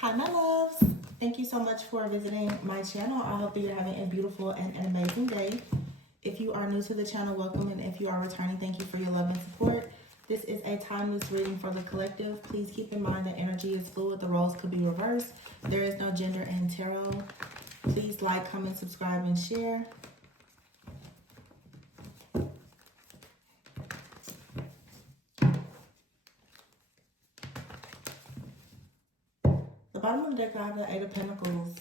Hi, my loves. Thank you so much for visiting my channel. I hope that you're having a beautiful and an amazing day. If you are new to the channel, welcome. And if you are returning, thank you for your love and support. This is a timeless reading for the collective. Please keep in mind that energy is fluid. The roles could be reversed. There is no gender in tarot. Please like, comment, subscribe, and share. The bottom of the deck, I have the Eight of Pentacles.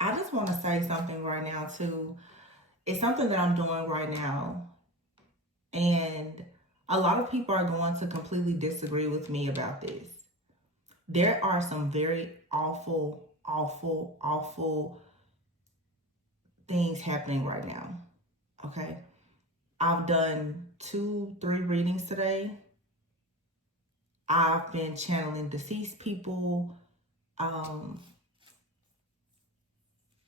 I just want to say something right now, too. It's something that I'm doing right now. And a lot of people are going to completely disagree with me about this. There are some very awful things happening right now. Okay? I've done 2-3 readings today. I've been channeling deceased people.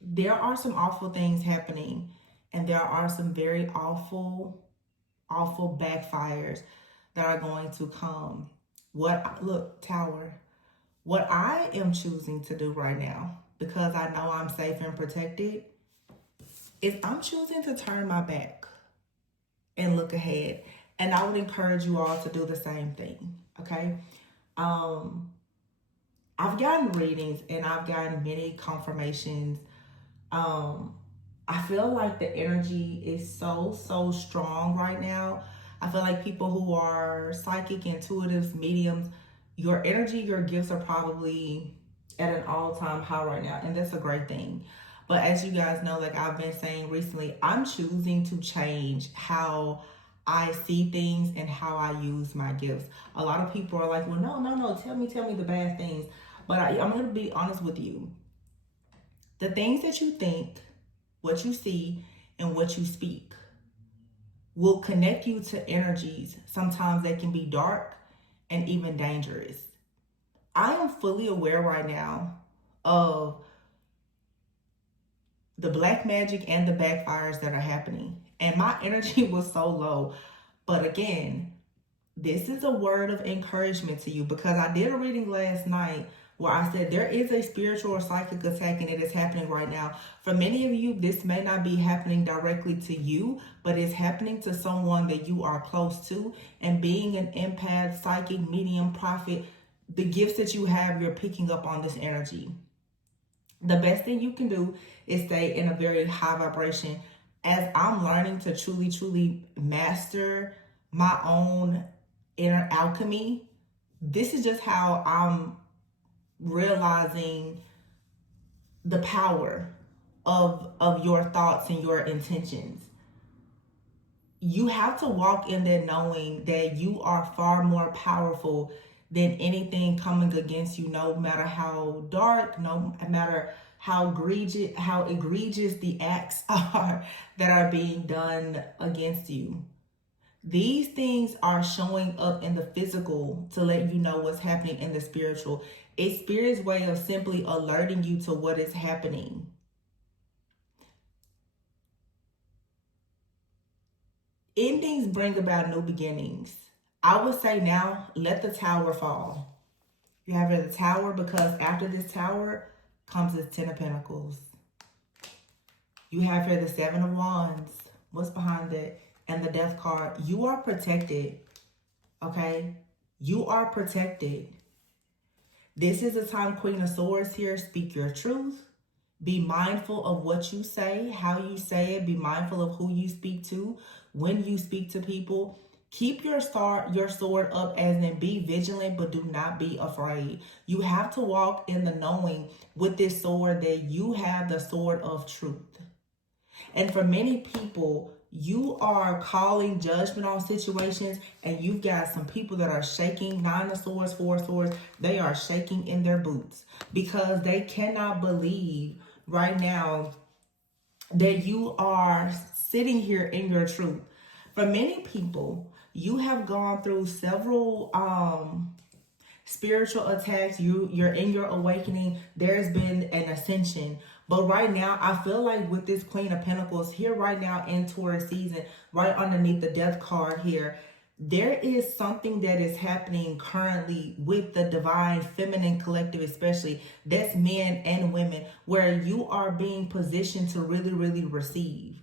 There are some awful things happening, and there are some very awful backfires that are going to come. Tower. What I am choosing to do right now, because I know I'm safe and protected, is I'm choosing to turn my back and look ahead. And I would encourage you all to do the same thing, okay? I've gotten readings and I've gotten many confirmations. I feel like the energy is so strong right now. I feel like people who are psychic, intuitives, mediums, your energy, your gifts are probably at an all-time high right now. And that's a great thing. But as you guys know, like I've been saying recently, I'm choosing to change how I see things and how I use my gifts. A lot of people are like, well, no, tell me the bad things. But I'm going to be honest with you. The things that you think, what you see, and what you speak will connect you to energies. Sometimes they can be dark and even dangerous. I am fully aware right now of the black magic and the backfires that are happening. And my energy was so low. But again, this is a word of encouragement to you, because I did a reading last night where I said there is a spiritual or psychic attack and it is happening right now. For many of you, this may not be happening directly to you, but it's happening to someone that you are close to. And being an empath, psychic, medium, prophet, the gifts that you have, you're picking up on this energy. The best thing you can do is stay in a very high vibration. As I'm learning to truly master my own inner alchemy, this is just how I'm realizing the power of your thoughts and your intentions. You have to walk in there knowing that you are far more powerful than anything coming against you, no matter how dark, no matter how egregious the acts are that are being done against you. These things are showing up in the physical to let you know what's happening in the spiritual. A spirit's way of simply alerting you to what is happening. Endings bring about new beginnings. I would say now, let the tower fall. You have the tower because after this tower comes the Ten of Pentacles. You have here the Seven of Wands. What's behind it? And the Death card. You are protected. Okay? You are protected. This is a time, Queen of Swords here. Speak your truth. Be mindful of what you say, how you say it. Be mindful of who you speak to, when you speak to people. Keep your sword up, as in be vigilant, but do not be afraid. You have to walk in the knowing with this sword that you have the sword of truth. And for many people, you are calling judgment on situations, and you've got some people that are shaking. 9 of Swords, 4 of Swords. They are shaking in their boots because they cannot believe right now that you are sitting here in your truth. For many people, you have gone through several spiritual attacks. You're in your awakening. There's been an ascension. But right now, I feel like with this Queen of Pentacles here right now in Taurus season, right underneath the Death card here, there is something that is happening currently with the divine feminine collective, especially that's men and women, where you are being positioned to really, really receive.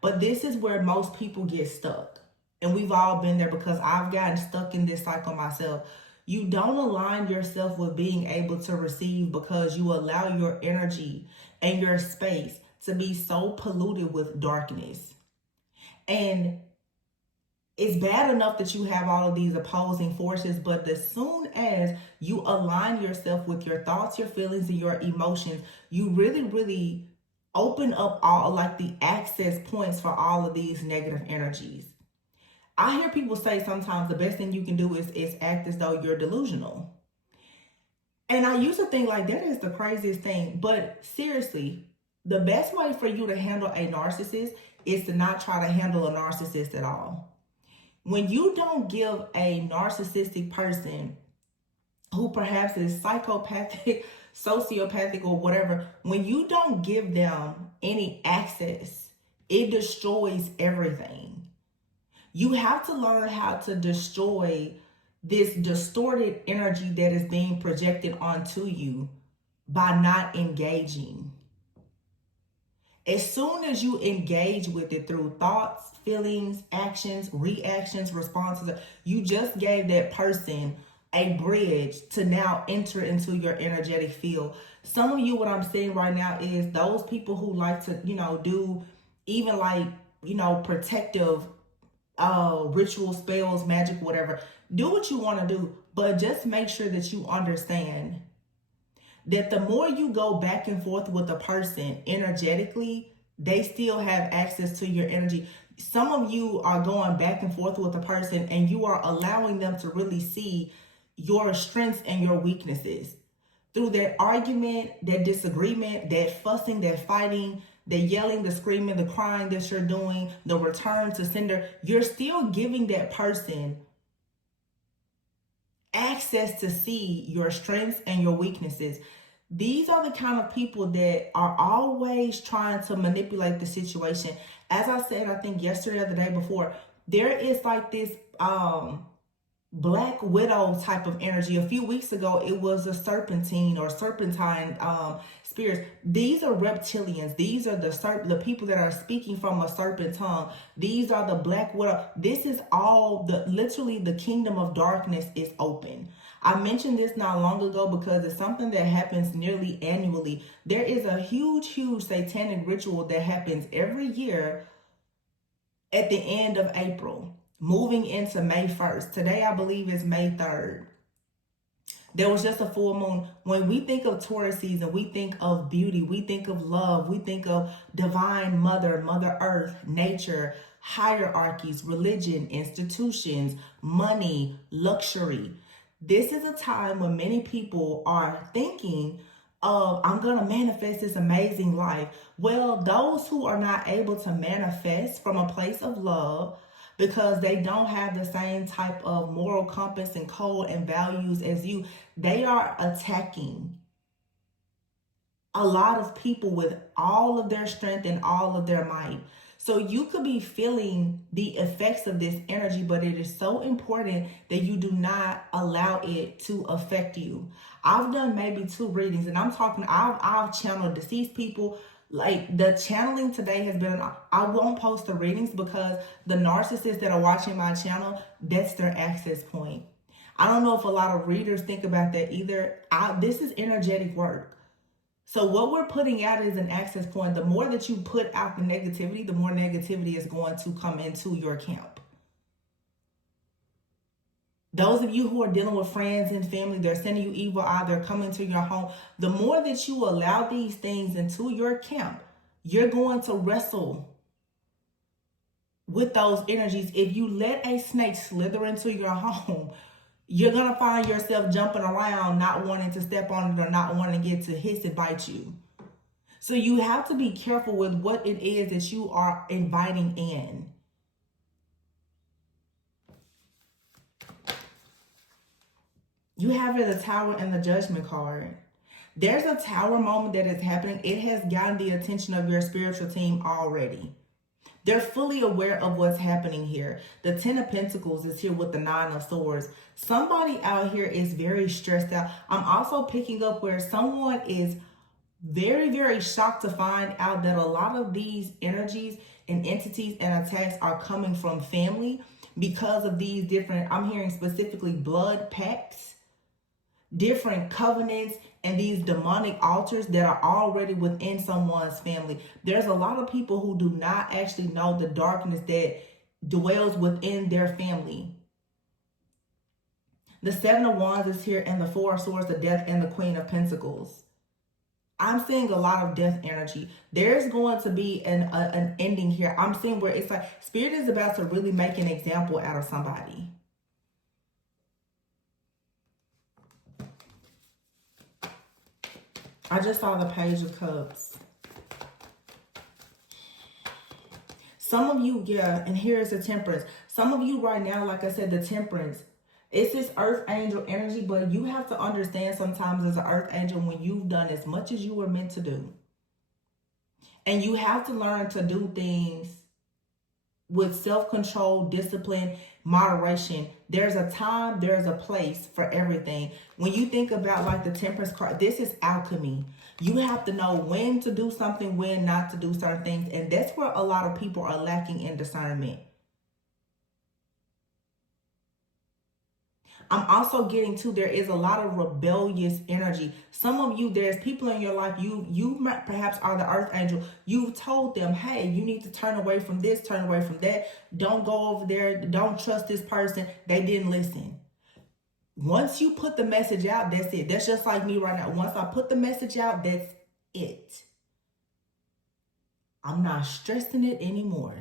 But this is where most people get stuck. And we've all been there, because I've gotten stuck in this cycle myself. You don't align yourself with being able to receive because you allow your energy and your space to be so polluted with darkness. And it's bad enough that you have all of these opposing forces, but as soon as you align yourself with your thoughts, your feelings, and your emotions, you really, really open up all like the access points for all of these negative energies. I hear people say sometimes the best thing you can do is act as though you're delusional. And I used to think like that is the craziest thing. But seriously, the best way for you to handle a narcissist is to not try to handle a narcissist at all. When you don't give a narcissistic person who perhaps is psychopathic, sociopathic, or whatever, when you don't give them any access, it destroys everything. You have to learn how to destroy this distorted energy that is being projected onto you by not engaging. As soon as you engage with it through thoughts, feelings, actions, reactions, responses, you just gave that person a bridge to now enter into your energetic field. Some of you, what I'm saying right now is those people who like to, do even like, protective ritual, spells, magic, whatever. Do what you want to do, but just make sure that you understand that the more you go back and forth with a person energetically, they still have access to your energy. Some of you are going back and forth with a person and you are allowing them to really see your strengths and your weaknesses. Through that argument, that disagreement, that fussing, that fighting, the yelling, the screaming, the crying that you're doing, the return to sender, you're still giving that person access to see your strengths and your weaknesses. These are the kind of people that are always trying to manipulate the situation. As I said, I think yesterday or the day before, there is like this Black Widow type of energy. A few weeks ago, it was a serpentine or serpentine spirits. These are reptilians. These are the people that are speaking from a serpent tongue. These are the Black Widow. This is all literally the kingdom of darkness is open. I mentioned this not long ago because it's something that happens nearly annually. There is a huge, huge satanic ritual that happens every year at the end of April, moving into May 1st. Today, I believe, is May 3rd. There was just a full moon. When we think of Taurus season, we think of beauty, we think of love, we think of divine mother, Mother Earth, nature, hierarchies, religion, institutions, money, luxury. This is a time when many people are thinking of, I'm going to manifest this amazing life. Well, those who are not able to manifest from a place of love because they don't have the same type of moral compass and code and values as you, they are attacking a lot of people with all of their strength and all of their might. So you could be feeling the effects of this energy, but it is so important that you do not allow it to affect you. I've done maybe 2 readings, and I'm talking, I've channeled deceased people. Like, the channeling today has been, I won't post the readings because the narcissists that are watching my channel, that's their access point. I don't know if a lot of readers think about that either. This is energetic work. So what we're putting out is an access point. The more that you put out the negativity, the more negativity is going to come into your camp. Those of you who are dealing with friends and family, they're sending you evil eye, they're coming to your home. The more that you allow these things into your camp, you're going to wrestle with those energies. If you let a snake slither into your home, you're going to find yourself jumping around, not wanting to step on it or not wanting to get to hiss and bite you. So you have to be careful with what it is that you are inviting in. You have it, the Tower and the Judgment card. There's a Tower moment that is happening. It has gotten the attention of your spiritual team already. They're fully aware of what's happening here. The Ten of Pentacles is here with the Nine of Swords. Somebody out here is very stressed out. I'm also picking up where someone is very, very shocked to find out that a lot of these energies and entities and attacks are coming from family because of these different, I'm hearing specifically blood pacts, different covenants, and these demonic altars that are already within someone's family. There's a lot of people who do not actually know the darkness that dwells within their family. The Seven of Wands is here, and the Four of Swords, the Death, and the Queen of Pentacles. I'm seeing a lot of death energy. There's going to be an ending here. I'm seeing where it's like Spirit is about to really make an example out of somebody. I just saw the Page of Cups. Some of you, yeah, and here is the Temperance. Some of you right now, like I said, the Temperance, it's this earth angel energy, but you have to understand sometimes as an earth angel when you've done as much as you were meant to do. And you have to learn to do things with self-control, discipline, moderation. There's a time, there's a place for everything. When you think about like the Temperance card, this is alchemy. You have to know when to do something, when not to do certain things. And that's where a lot of people are lacking in discernment. I'm also getting to, there is a lot of rebellious energy. Some of you, there's people in your life, you perhaps are the earth angel. You've told them, hey, you need to turn away from this, turn away from that. Don't go over there. Don't trust this person. They didn't listen. Once you put the message out, that's it. That's just like me right now. Once I put the message out, that's it. I'm not stressing it anymore.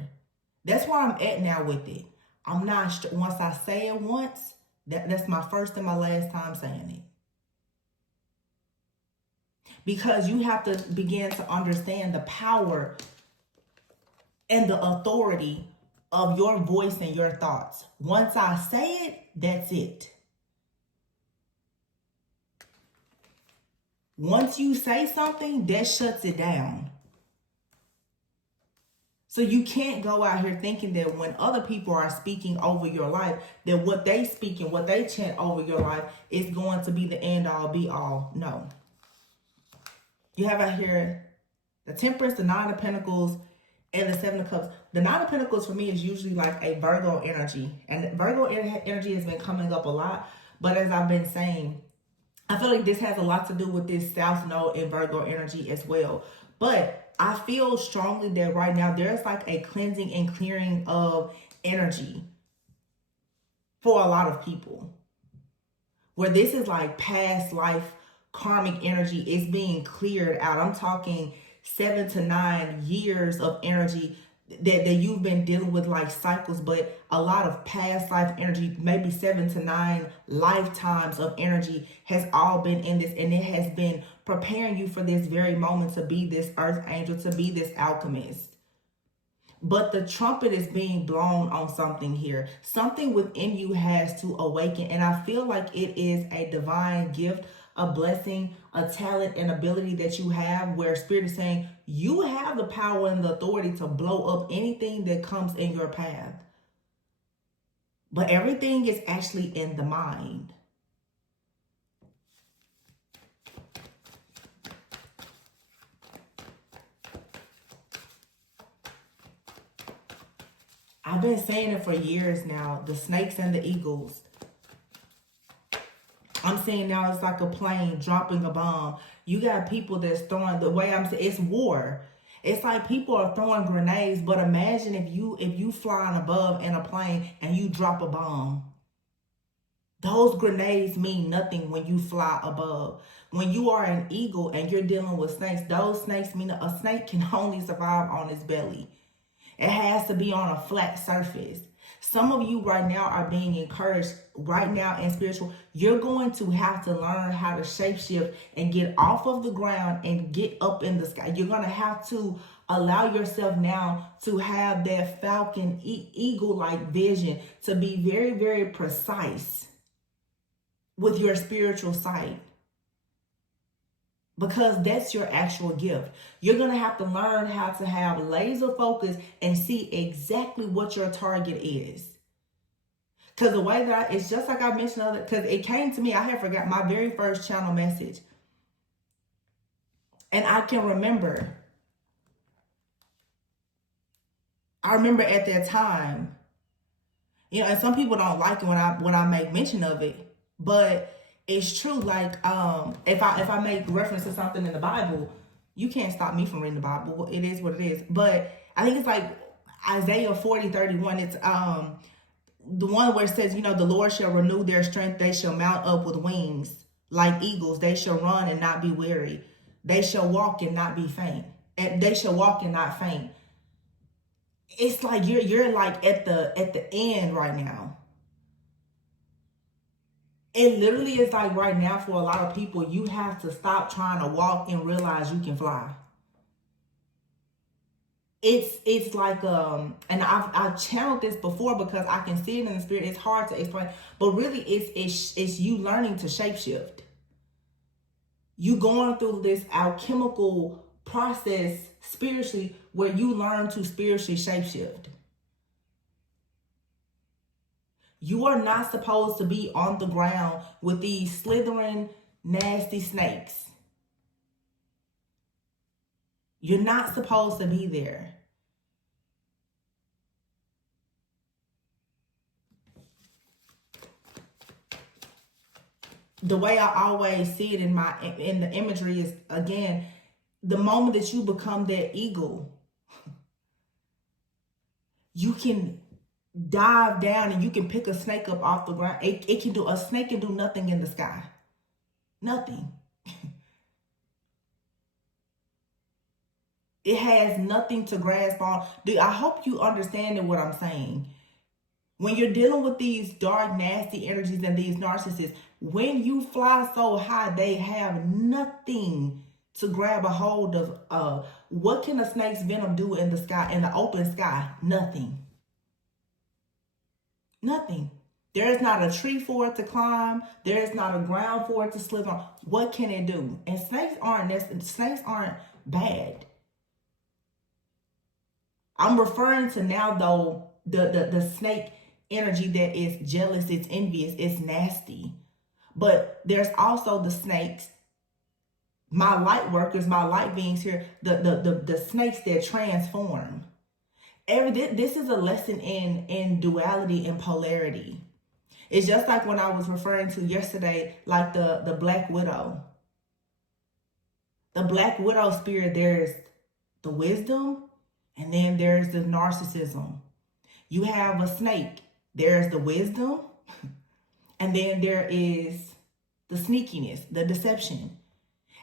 That's where I'm at now with it. I'm not, once I say it once, that's my first and my last time saying it. Because you have to begin to understand the power and the authority of your voice and your thoughts. Once I say it, that's it. Once you say something, that shuts it down. So you can't go out here thinking that when other people are speaking over your life, that what they speak and what they chant over your life is going to be the end all be all. No. You have out here the Temperance, the Nine of Pentacles, and the Seven of Cups. The Nine of Pentacles for me is usually like a Virgo energy. And Virgo energy has been coming up a lot. But as I've been saying, I feel like this has a lot to do with this South Node and Virgo energy as well. But I feel strongly that right now there's like a cleansing and clearing of energy for a lot of people. Where this is like past life karmic energy is being cleared out. I'm talking 7 to 9 years of energy that you've been dealing with, like cycles, but a lot of past life energy, maybe 7 to 9 lifetimes of energy has all been in this, and it has been preparing you for this very moment to be this earth angel, to be this alchemist. But the trumpet is being blown on something here. Something within you has to awaken, and I feel like it is a divine gift, a blessing, a talent, and ability that you have, where Spirit is saying you have the power and the authority to blow up anything that comes in your path. But everything is actually in the mind. I've been saying it for years now, the snakes and the eagles. I'm saying now it's like a plane dropping a bomb. You got people that's throwing, the way I'm saying, it's war. It's like people are throwing grenades, but imagine if you flying above in a plane and you drop a bomb. Those grenades mean nothing when you fly above. When you are an eagle and you're dealing with snakes, those snakes mean a snake can only survive on its belly. It has to be on a flat surface. Some of you right now are being encouraged right now in spiritual. You're going to have to learn how to shapeshift and get off of the ground and get up in the sky. You're going to have to allow yourself now to have that falcon eagle-like vision, to be very, very precise with your spiritual sight. because that's your actual gift. You're going to have to learn how to have laser focus and see exactly what your target is. Because the way that it's just like I mentioned, because it came to me, I had forgot my very first channel message. And I can remember, at that time, and some people don't like it when I make mention of it, but it's true. Like, if I make reference to something in the Bible, you can't stop me from reading the Bible. It is what it is. But I think it's like Isaiah 40:31. It's the one where it says, the Lord shall renew their strength. They shall mount up with wings like eagles. They shall run and not be weary. They shall walk and not be faint. And they shall walk and not faint. It's like you're like at the end right now. It literally is like right now for a lot of people, you have to stop trying to walk and realize you can fly. It's like and I've channeled this before because I can see it in the spirit. It's hard to explain, but really it's you learning to shapeshift. You going through this alchemical process spiritually where you learn to spiritually shapeshift. You are not supposed to be on the ground with these slithering, nasty snakes. You're not supposed to be there. The way I always see it in the imagery is, again, the moment that you become that eagle, you can dive down and you can pick a snake up off the ground. A snake can do nothing in the sky. Nothing. It has nothing to grasp on. I hope you understand what I'm saying. When you're dealing with these dark, nasty energies and these narcissists, when you fly so high, they have nothing to grab a hold of. What can a snake's venom do in the sky, in the open sky? Nothing. Nothing. There is not a tree for it to climb. There is not a ground for it to slip on. What can it do? And snakes aren't bad. I'm referring to now, though, the snake energy that is jealous, it's envious, it's nasty. But there's also the snakes, my light workers, my light beings here, the snakes that transform. This is a lesson in duality and polarity. It's just like when I was referring to yesterday, like the Black Widow. The Black Widow spirit, there's the wisdom, and then there's the narcissism. You have a snake, there's the wisdom, and then there is the sneakiness, the deception.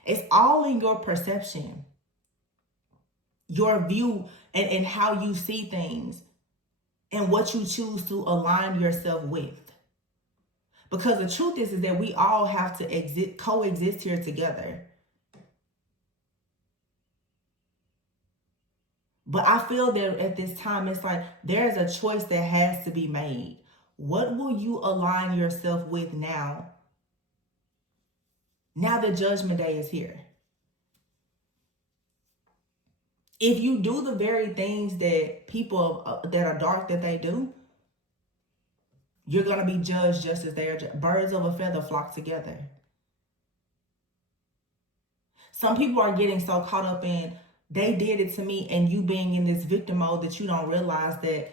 It's all in your perception, your view, and how you see things, and what you choose to align yourself with. Because the truth is that we all have to coexist here together. But I feel that at this time, it's like there's a choice that has to be made. What will you align yourself with now? Now the judgment day is here. If you do the very things that people that are dark that they do, you're going to be judged just as they are. Birds of a feather flock together. Some people are getting so caught up in, they did it to me, and you being in this victim mode that you don't realize that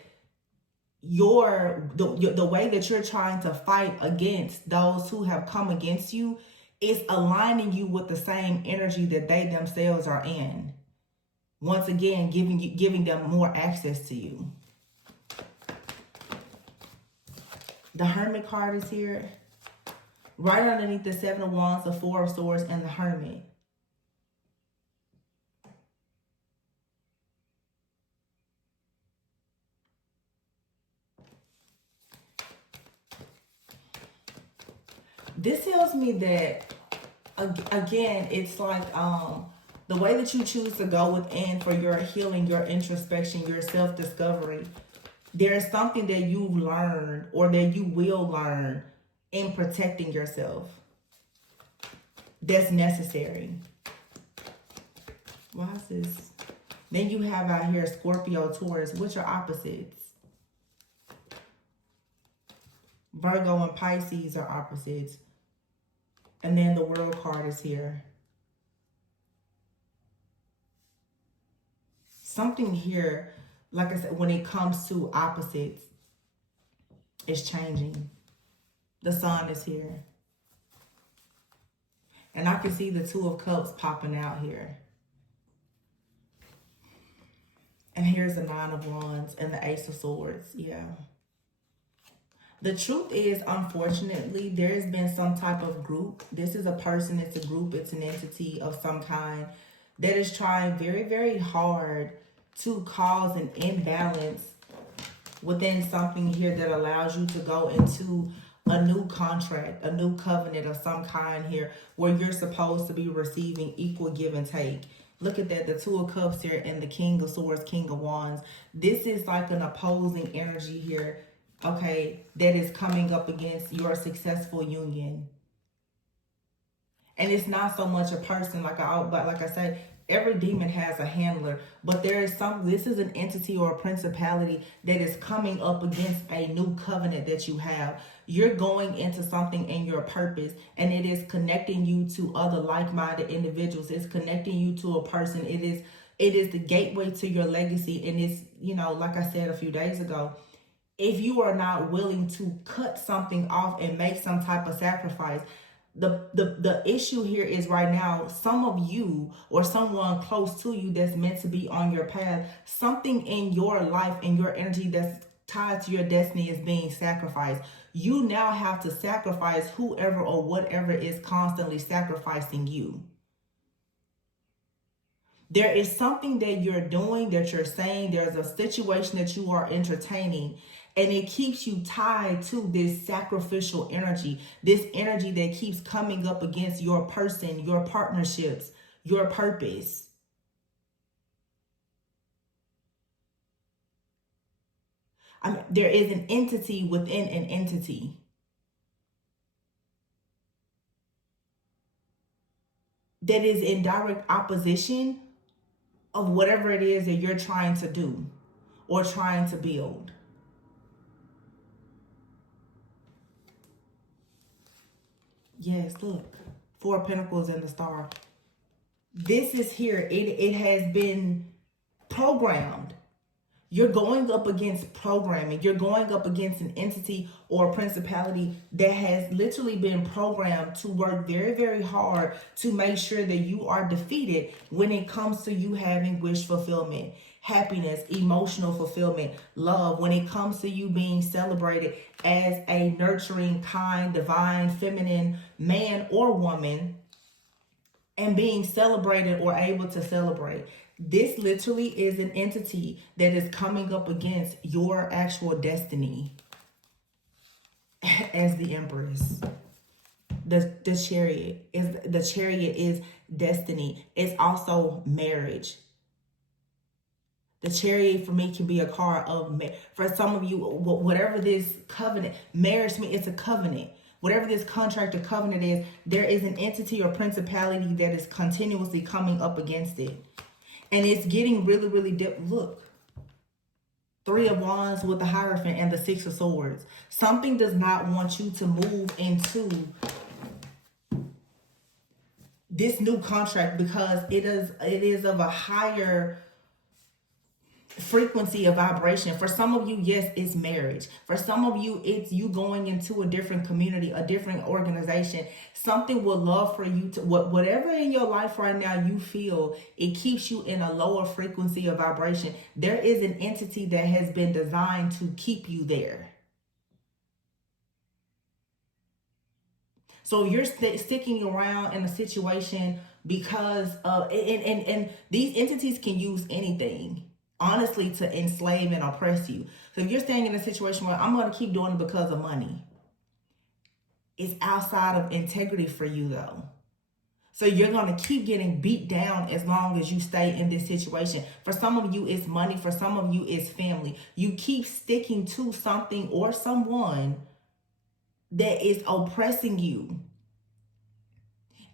the way that you're trying to fight against those who have come against you is aligning you with the same energy that they themselves are in. Once again, giving them more access to you. The Hermit card is here. Right underneath the Seven of Wands, the Four of Swords, and the Hermit. This tells me that, again, it's like the way that you choose to go within for your healing, your introspection, your self-discovery. There's something that you've learned or that you will learn in protecting yourself that's necessary. Why is this? Then you have out here Scorpio, Taurus, which are opposites. Virgo and Pisces are opposites. And then the World card is here. Something here, like I said, when it comes to opposites, is changing. The Sun is here. And I can see the Two of Cups popping out here. And here's the Nine of Wands and the Ace of Swords. Yeah. The truth is, unfortunately, there's been some type of group. This is a person, it's a group, it's an entity of some kind that is trying very, very hard to cause an imbalance within something here that allows you to go into a new contract, a new covenant of some kind here, where you're supposed to be receiving equal give and take. Look at that, the Two of Cups here and the King of Swords, King of Wands. This is like an opposing energy here, okay, that is coming up against your successful union. And it's not so much a person, like I say, every demon has a handler, but there is this is an entity or a principality that is coming up against a new covenant that you have. You're going into something in your purpose, and it is connecting you to other like-minded individuals. It's connecting you to a person. It is the gateway to your legacy. And it's, you know, like I said a few days ago, if you are not willing to cut something off and make some type of sacrifice, the issue here is right now, some of you or someone close to you that's meant to be on your path, something in your life and your energy that's tied to your destiny is being sacrificed. You now have to sacrifice whoever or whatever is constantly sacrificing you. There is something that you're doing, that you're saying, there's a situation that you are entertaining, and it keeps you tied to this sacrificial energy, this energy that keeps coming up against your person, your partnerships, your purpose. I mean, there is an entity within an entity. That is in direct opposition of whatever it is that you're trying to do or trying to build. Yes, look. Four of Pentacles and the Star. This is here. It has been programmed. You're going up against programming. You're going up against an entity or a principality that has literally been programmed to work very, very hard to make sure that you are defeated when it comes to you having wish fulfillment, happiness, emotional fulfillment, love, when it comes to you being celebrated as a nurturing, kind, divine, feminine man or woman, and being celebrated or able to celebrate. This literally is an entity that is coming up against your actual destiny as the Empress. The Chariot is destiny. It's also marriage. The Chariot for me can be a card of, for some of you, whatever this covenant, marriage to me, it's a covenant. Whatever this contract or covenant is, there is an entity or principality that is continuously coming up against it. And it's getting really, really deep. Look, Three of Wands with the Hierophant and the Six of Swords. Something does not want you to move into this new contract because it is of a higher frequency of vibration. For some of you, yes, it's marriage. For some of you, it's you going into a different community, a different organization. Something will love for you to, whatever in your life right now you feel, it keeps you in a lower frequency of vibration. There is an entity that has been designed to keep you there. So you're sticking around in a situation because of, and these entities can use anything, honestly, to enslave and oppress you. So if you're staying in a situation where I'm going to keep doing it because of money, it's outside of integrity for you though. So you're going to keep getting beat down as long as you stay in this situation. For some of you, it's money. For some of you, it's family. You keep sticking to something or someone that is oppressing you.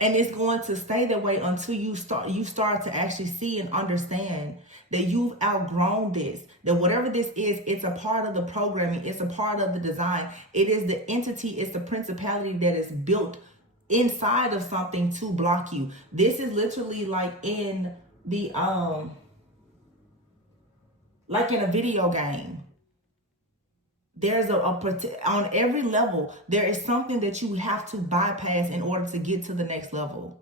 And it's going to stay that way until you start to actually see and understand that you've outgrown this. That whatever this is, it's a part of the programming, it's a part of the design. It is the entity, it's the principality that is built inside of something to block you. This is literally like in the like in a video game. There's on every level, there is something that you have to bypass in order to get to the next level.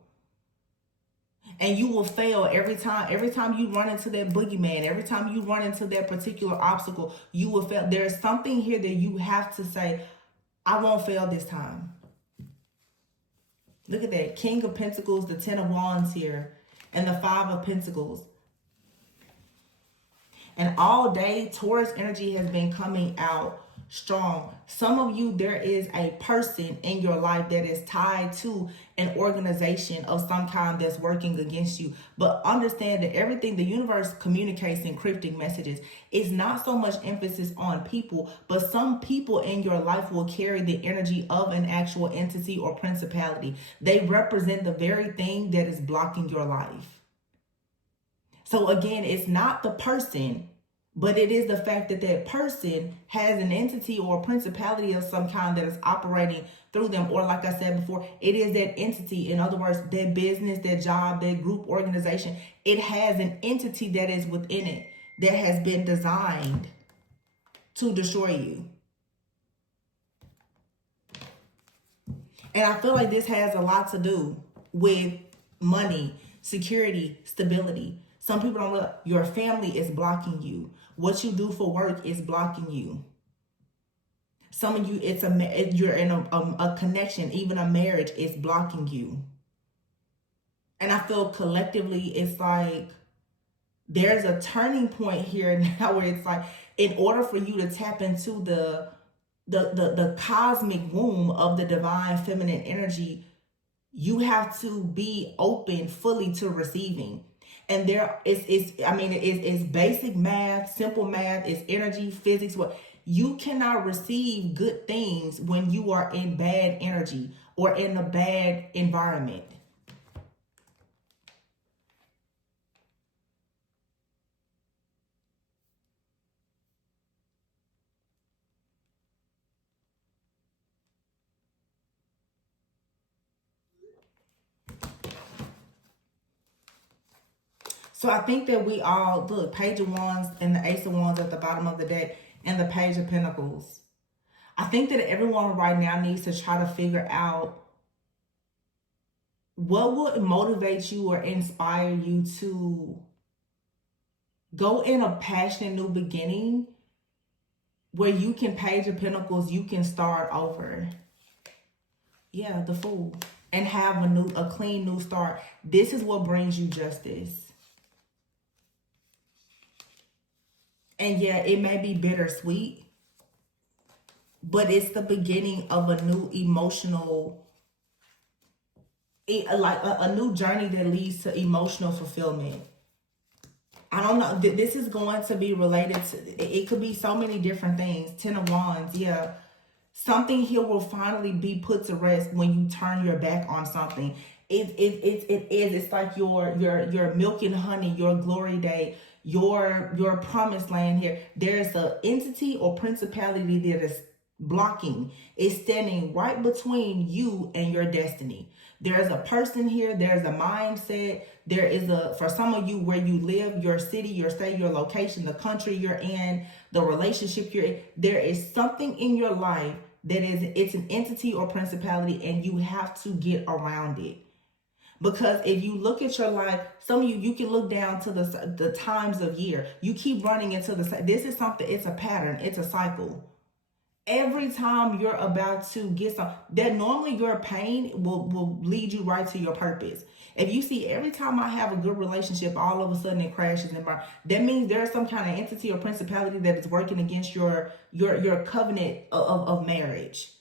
And you will fail every time you run into that boogeyman, every time you run into that particular obstacle, you will fail. There's something here that you have to say, I won't fail this time. Look at that. King of Pentacles, the Ten of Wands here, and the Five of Pentacles. And all day, Taurus energy has been coming out strong. Some of you, there is a person in your life that is tied to an organization of some kind that's working against you. But understand that everything the universe communicates in cryptic messages is not so much emphasis on people, but some people in your life will carry the energy of an actual entity or principality. They represent the very thing that is blocking your life. So again, it's not the person, but it is the fact that that person has an entity or a principality of some kind that is operating through them. Or like I said before, it is that entity. In other words, that business, that job, that group, organization, it has an entity that is within it that has been designed to destroy you. And I feel like this has a lot to do with money, security, stability. Some people don't look. Your family is blocking you. What you do for work is blocking you. Some of you, you're in a connection, even a marriage is blocking you. And I feel collectively, it's like there's a turning point here now where it's like, in order for you to tap into the cosmic womb of the divine feminine energy, you have to be open fully to receiving. And it's basic math, simple math, it's energy, physics. What you cannot receive good things when you are in bad energy or in a bad environment. So I think that we all, look, Page of Wands and the Ace of Wands at the bottom of the deck and the Page of Pentacles. I think that everyone right now needs to try to figure out what would motivate you or inspire you to go in a passionate new beginning where you can, Page of Pentacles, you can start over. Yeah, the Fool. And have a clean new start. This is what brings you justice. And yeah, it may be bittersweet, but it's the beginning of a new emotional, a new journey that leads to emotional fulfillment. I don't know. This is going to be related to, it could be so many different things. Ten of Wands, yeah. Something here will finally be put to rest when you turn your back on something. It's like your milk and honey, your glory day, your promised land here. There's an entity or principality that is blocking. It's standing right between you and your destiny. There's a person here. There's a mindset. There is for some of you, where you live, your city, your state, your location, the country you're in, the relationship you're in. There is something in your life that it's an entity or principality, and you have to get around it. Because if you look at your life, some of you can look down to the times of year. You keep running into this is something, it's a pattern, it's a cycle. Every time you're about to get that normally your pain will lead you right to your purpose. If you see every time I have a good relationship, all of a sudden it crashes and burns, that means there's some kind of entity or principality that is working against your covenant of marriage.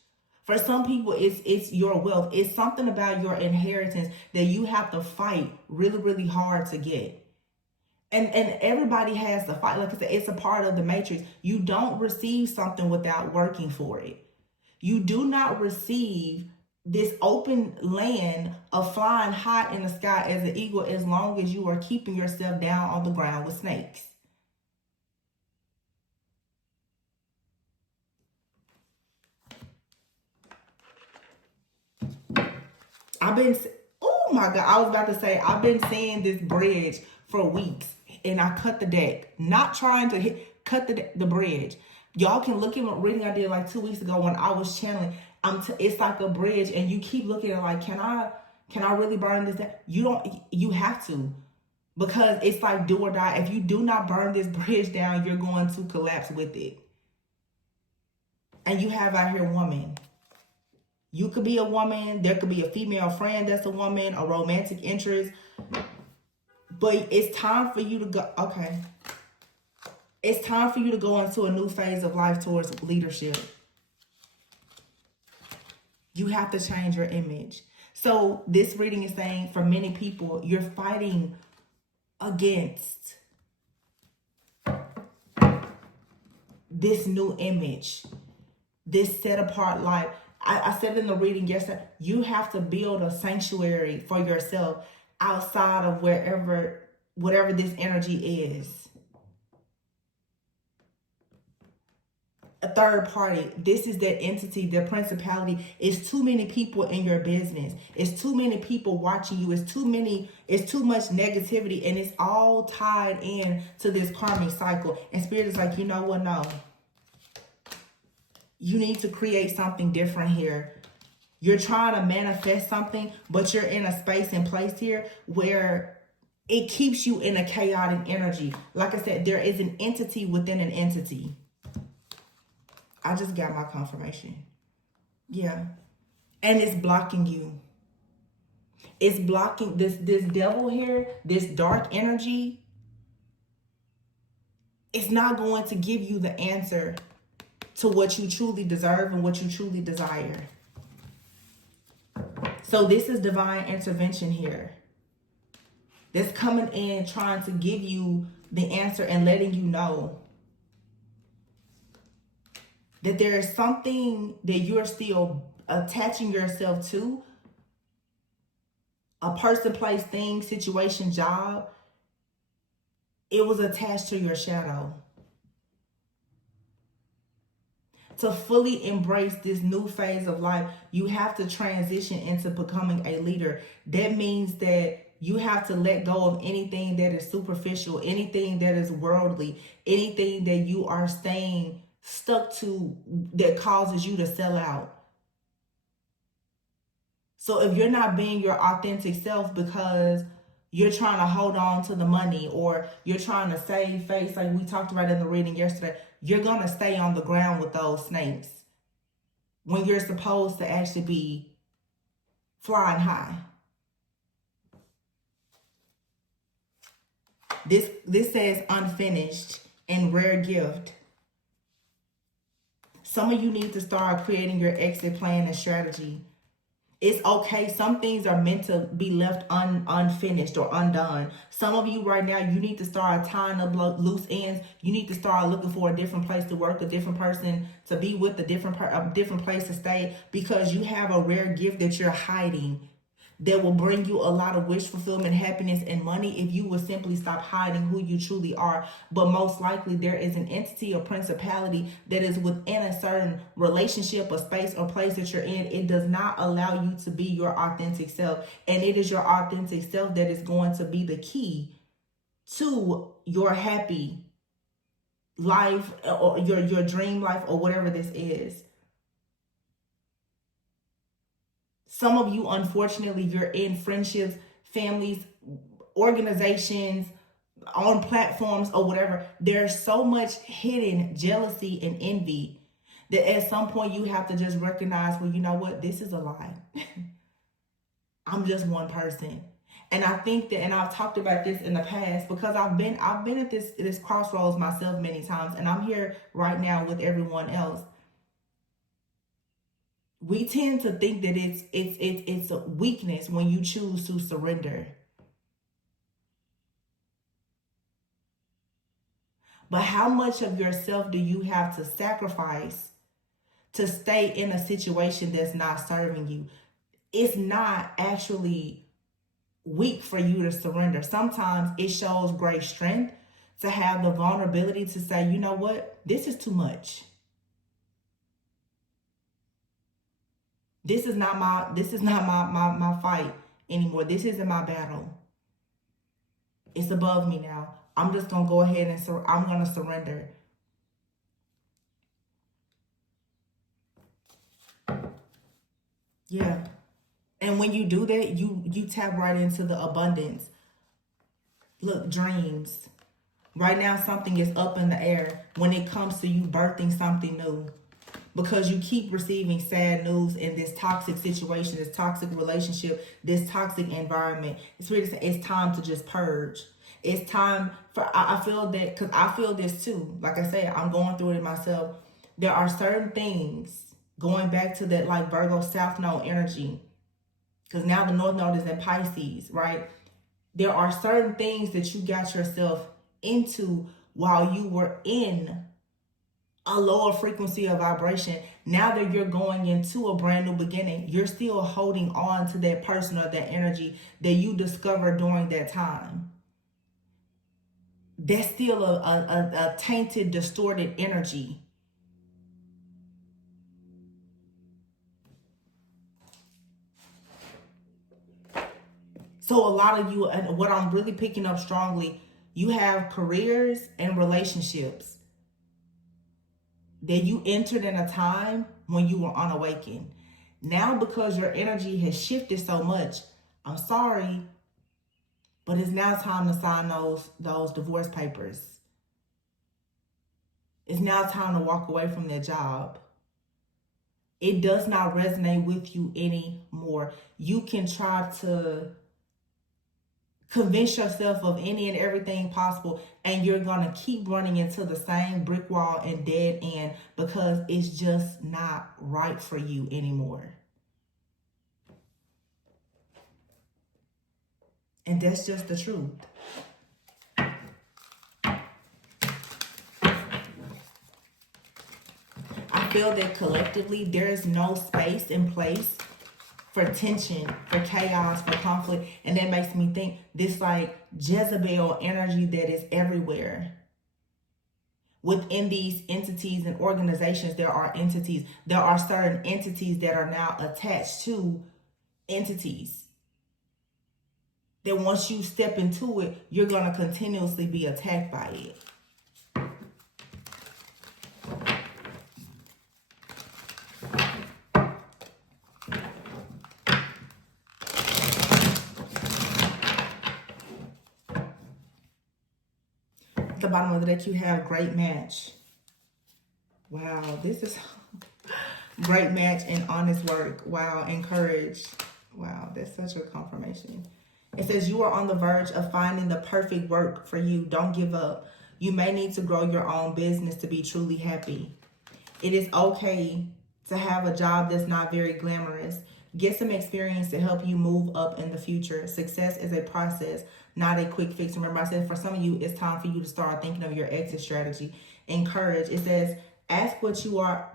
For some people, it's your wealth. It's something about your inheritance that you have to fight really, really hard to get. And everybody has to fight. Like I said, it's a part of the matrix. You don't receive something without working for it. You do not receive this open land of flying high in the sky as an eagle, as long as you are keeping yourself down on the ground with snakes. I've been, oh my God, I was about to say, I've been seeing this bridge for weeks, and I cut the deck, not trying to cut the bridge. Y'all can look at my reading I did like 2 weeks ago when I was channeling. It's like a bridge, and you keep looking at like, can I really burn this down? You have to, because it's like do or die. If you do not burn this bridge down, you're going to collapse with it. And you have out here woman. You could be a woman. There could be a female friend that's a woman, a romantic interest. But it's time for you to go. Okay. It's time for you to go into a new phase of life towards leadership. You have to change your image. So this reading is saying for many people, you're fighting against this new image, this set apart life. I said in the reading yesterday, you have to build a sanctuary for yourself outside of whatever this energy is. A third party, this is that entity, the principality. It's too many people in your business. It's too many people watching you. It's too much negativity, and it's all tied in to this karmic cycle. And Spirit is like, you know what? No. You need to create something different here. You're trying to manifest something, but you're in a space and place here where it keeps you in a chaotic energy. Like I said, there is an entity within an entity. I just got my confirmation. Yeah. And it's blocking you. It's blocking this devil here, this dark energy. It's not going to give you the answer to what you truly deserve and what you truly desire. So this is divine intervention here. That's coming in trying to give you the answer and letting you know that there is something that you're still attaching yourself to. A person, place, thing, situation, job. It was attached to your shadow. To fully embrace this new phase of life, you have to transition into becoming a leader. That means that you have to let go of anything that is superficial, anything that is worldly, anything that you are staying stuck to that causes you to sell out. So if you're not being your authentic self because you're trying to hold on to the money or you're trying to save face, like we talked about in the reading yesterday, you're going to stay on the ground with those snakes when you're supposed to actually be flying high. This says unfinished and rare gift. Some of you need to start creating your exit plan and strategy. It's okay. Some things are meant to be left unfinished or undone. Some of you right now, you need to start tying up loose ends. You need to start looking for a different place to work, a different person to be with, a different place to stay, because you have a rare gift that you're hiding that will bring you a lot of wish fulfillment, happiness, and money if you will simply stop hiding who you truly are. But most likely there is an entity or principality that is within a certain relationship or space or place that you're in. It does not allow you to be your authentic self. And it is your authentic self that is going to be the key to your happy life or your dream life or whatever this is. Some of you, unfortunately, you're in friendships, families, organizations, on platforms or whatever. There's so much hidden jealousy and envy that at some point you have to just recognize, well, you know what? This is a lie. I'm just one person. And I think that, and I've talked about this in the past because I've been at this crossroads myself many times, and I'm here right now with everyone else. We tend to think that it's a weakness when you choose to surrender. But how much of yourself do you have to sacrifice to stay in a situation that's not serving you? it's not actually weak for you to surrender. Sometimes it shows great strength to have the vulnerability to say, you know what, this is too much. This is not my fight anymore. This isn't my battle. It's above me now. I'm just gonna go ahead and I'm gonna surrender. Yeah. And when you do that, you tap right into the abundance. Look, dreams. Right now, something is up in the air when it comes to you birthing something new. Because you keep receiving sad news in this toxic situation, this toxic relationship, this toxic environment. It's time to just purge. It's time for, I feel that, because I feel this too. Like I said, I'm going through it myself. There are certain things, going back to that like Virgo South Node energy, because now the North Node is in Pisces, right? There are certain things that you got yourself into while you were in a lower frequency of vibration. Now that you're going into a brand new beginning, you're still holding on to that person or that energy that you discovered during that time. That's still a tainted, distorted energy. So a lot of you, and what I'm really picking up strongly, you have careers and relationships that you entered in a time when you were unawakened. Now, because your energy has shifted so much, I'm sorry, but it's now time to sign those divorce papers. It's now time to walk away from that job. It does not resonate with you anymore. You can try to convince yourself of any and everything possible, and you're going to keep running into the same brick wall and dead end because it's just not right for you anymore. And that's just the truth. I feel that collectively there is no space in place for tension, for chaos, for conflict. And that makes me think this like Jezebel energy that is everywhere. Within these entities and organizations, there are entities. There are certain entities that are now attached to entities. That once you step into it, you're going to continuously be attacked by it. At the bottom of the deck, you have great match. Wow, this is great match and honest work. Wow, encourage. Wow, that's such a confirmation. It says you are on the verge of finding the perfect work for you. Don't give up. You may need to grow your own business to be truly happy. It is okay to have a job that's not very glamorous. Get some experience to help you move up in the future. Success is a process, not a quick fix. Remember, I said for some of you, it's time for you to start thinking of your exit strategy. Encourage. It says, ask what you are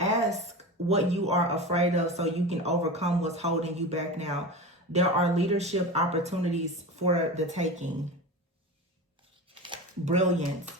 afraid of so you can overcome what's holding you back now. There are leadership opportunities for the taking. Brilliance.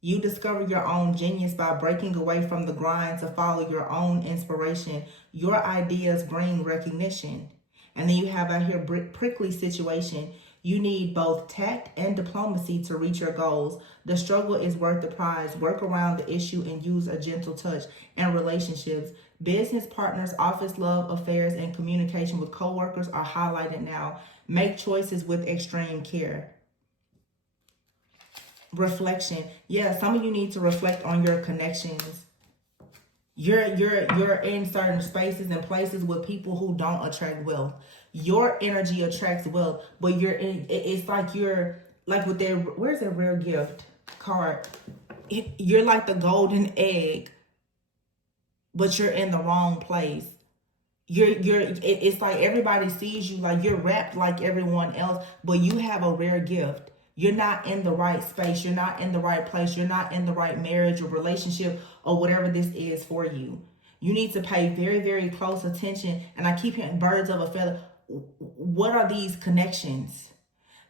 You discover your own genius by breaking away from the grind to follow your own inspiration. Your ideas bring recognition. And then you have out here prickly situation. You need both tact and diplomacy to reach your goals. The struggle is worth the prize. Work around the issue and use a gentle touch. And relationships. Business partners, office love affairs, and communication with coworkers are highlighted now. Make choices with extreme care. Reflection. Yeah, some of you need to reflect on your connections. You're in certain spaces and places with people who don't attract wealth. Your energy attracts wealth, but it's like you're like with their, where's that rare gift card? You're like the golden egg, but you're in the wrong place. It's like everybody sees you like you're wrapped like everyone else, but you have a rare gift. You're not in the right space. You're not in the right place. You're not in the right marriage or relationship or whatever this is for you. You need to pay very, very close attention. And I keep hearing birds of a feather. What are these connections?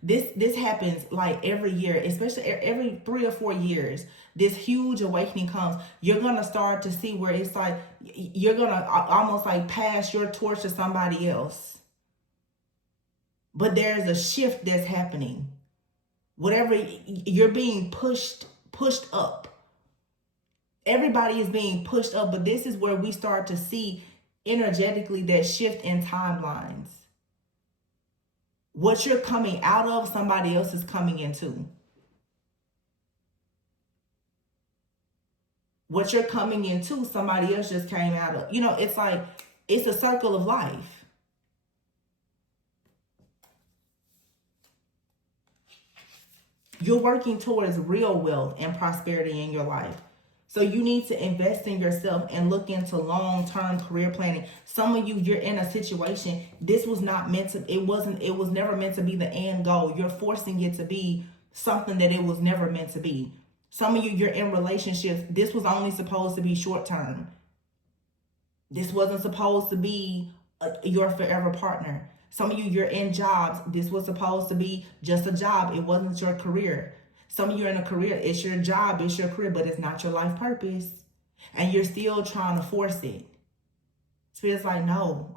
This happens like every year, especially every 3 or 4 years. This huge awakening comes. You're gonna start to see where it's like you're gonna almost like pass your torch to somebody else. But there's a shift that's happening. Whatever, you're being pushed up. Everybody is being pushed up, but this is where we start to see energetically that shift in timelines. What you're coming out of, somebody else is coming into. What you're coming into, somebody else just came out of. You know, it's like, it's a circle of life. You're working towards real wealth and prosperity in your life. So you need to invest in yourself and look into long-term career planning. Some of you, you're in a situation, this was not meant to, it was never meant to be the end goal. You're forcing it to be something that it was never meant to be. Some of you, you're in relationships. This was only supposed to be short-term. This wasn't supposed to be your forever partner. Some of you, you're in jobs. This was supposed to be just a job. It wasn't your career. Some of you are in a career. It's your job. It's your career, but it's not your life purpose. And you're still trying to force it. Spirit's like, no.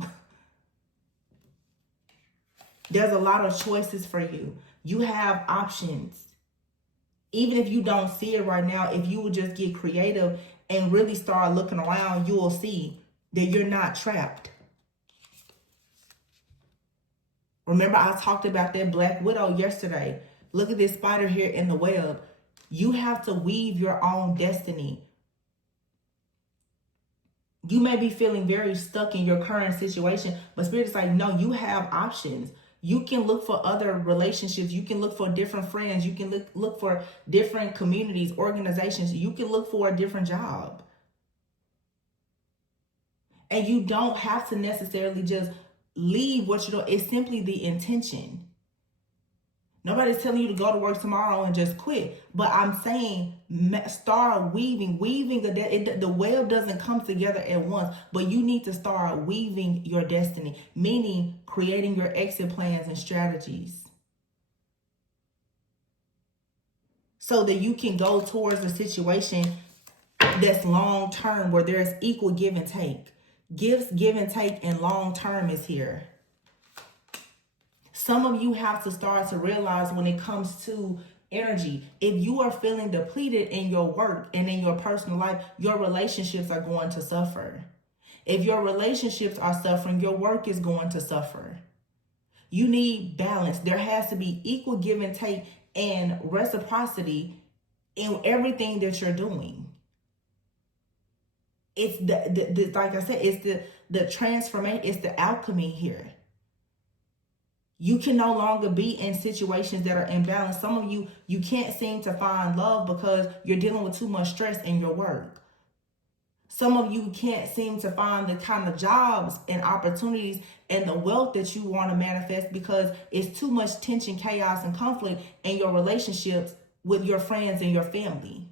There's a lot of choices for you. You have options. Even if you don't see it right now, if you would just get creative and really start looking around, you will see that you're not trapped. Remember, I talked about that Black Widow yesterday. Look at this spider here in the web. You have to weave your own destiny. You may be feeling very stuck in your current situation, but Spirit is like, no, you have options. You can look for other relationships. You can look for different friends. You can look for different communities, organizations. You can look for a different job. And you don't have to necessarily just leave what you're doing. It's simply the intention. Nobody's telling you to go to work tomorrow and just quit. But I'm saying start weaving. The web doesn't come together at once. But you need to start weaving your destiny. Meaning creating your exit plans and strategies. So that you can go towards a situation that's long term where there's equal give and take. Gifts, give and take, and long term is here. Some of you have to start to realize when it comes to energy, if you are feeling depleted in your work and in your personal life, your relationships are going to suffer. If your relationships are suffering, your work is going to suffer. You need balance. There has to be equal give and take and reciprocity in everything that you're doing. It's the like I said, it's the transformation, it's the alchemy here. You can no longer be in situations that are imbalanced. Some of you, you can't seem to find love because you're dealing with too much stress in your work. Some of you can't seem to find the kind of jobs and opportunities and the wealth that you want to manifest because it's too much tension, chaos, and conflict in your relationships with your friends and your family.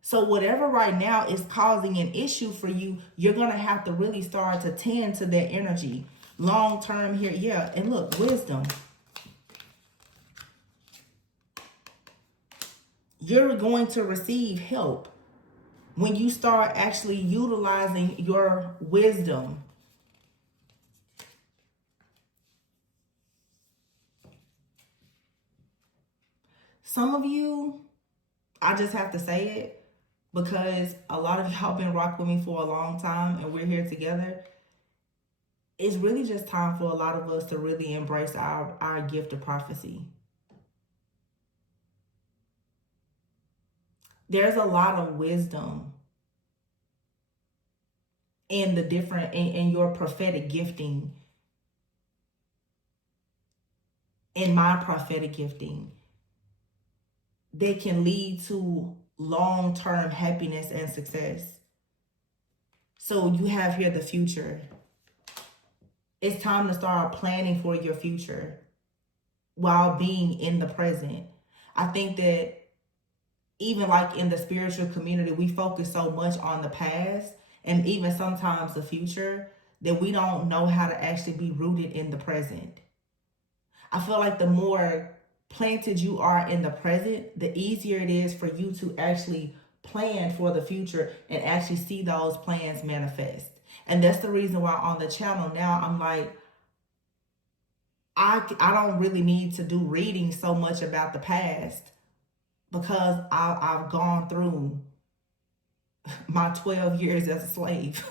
So whatever right now is causing an issue for you, you're going to have to really start to tend to that energy. Long term here. Yeah. And look, wisdom. You're going to receive help when you start actually utilizing your wisdom. Some of you, I just have to say it because a lot of y'all been rocking with me for a long time and we're here together. It's really just time for a lot of us to really embrace our gift of prophecy. There's a lot of wisdom in the different, in your prophetic gifting, in my prophetic gifting, that can lead to long-term happiness and success. So you have here the future. It's time to start planning for your future while being in the present. I think that even like in the spiritual community, we focus so much on the past and even sometimes the future, that we don't know how to actually be rooted in the present. I feel like the more planted you are in the present, the easier it is for you to actually plan for the future and actually see those plans manifest. And that's the reason why on the channel now I'm like, I don't really need to do reading so much about the past, because I've gone through my 12 years as a slave.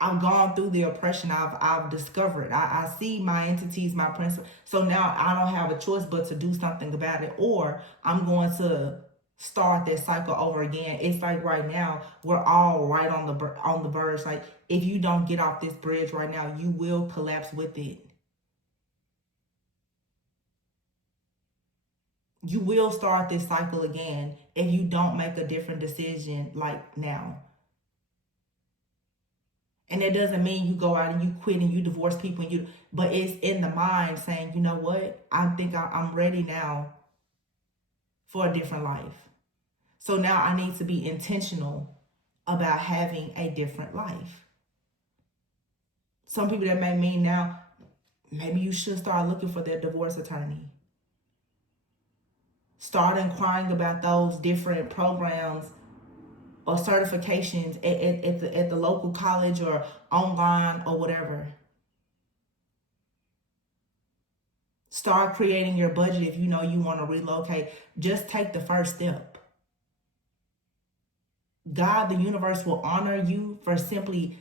I've gone through the oppression. I've discovered. I see my entities, my principles. So now I don't have a choice but to do something about it, or I'm going to start that cycle over again. It's like right now we're all right on the verge. Like, if you don't get off this bridge right now, you will collapse with it. You will start this cycle again if you don't make a different decision like now. And it doesn't mean you go out and you quit and you divorce people, but it's in the mind saying, you know what? I think I'm ready now for a different life. So now I need to be intentional about having a different life. Some people, that may mean now, maybe you should start looking for their divorce attorney. Start inquiring about those different programs or certifications at the local college or online or whatever. Start creating your budget if you know you want to relocate. Just take the first step. God, the universe, will honor you for simply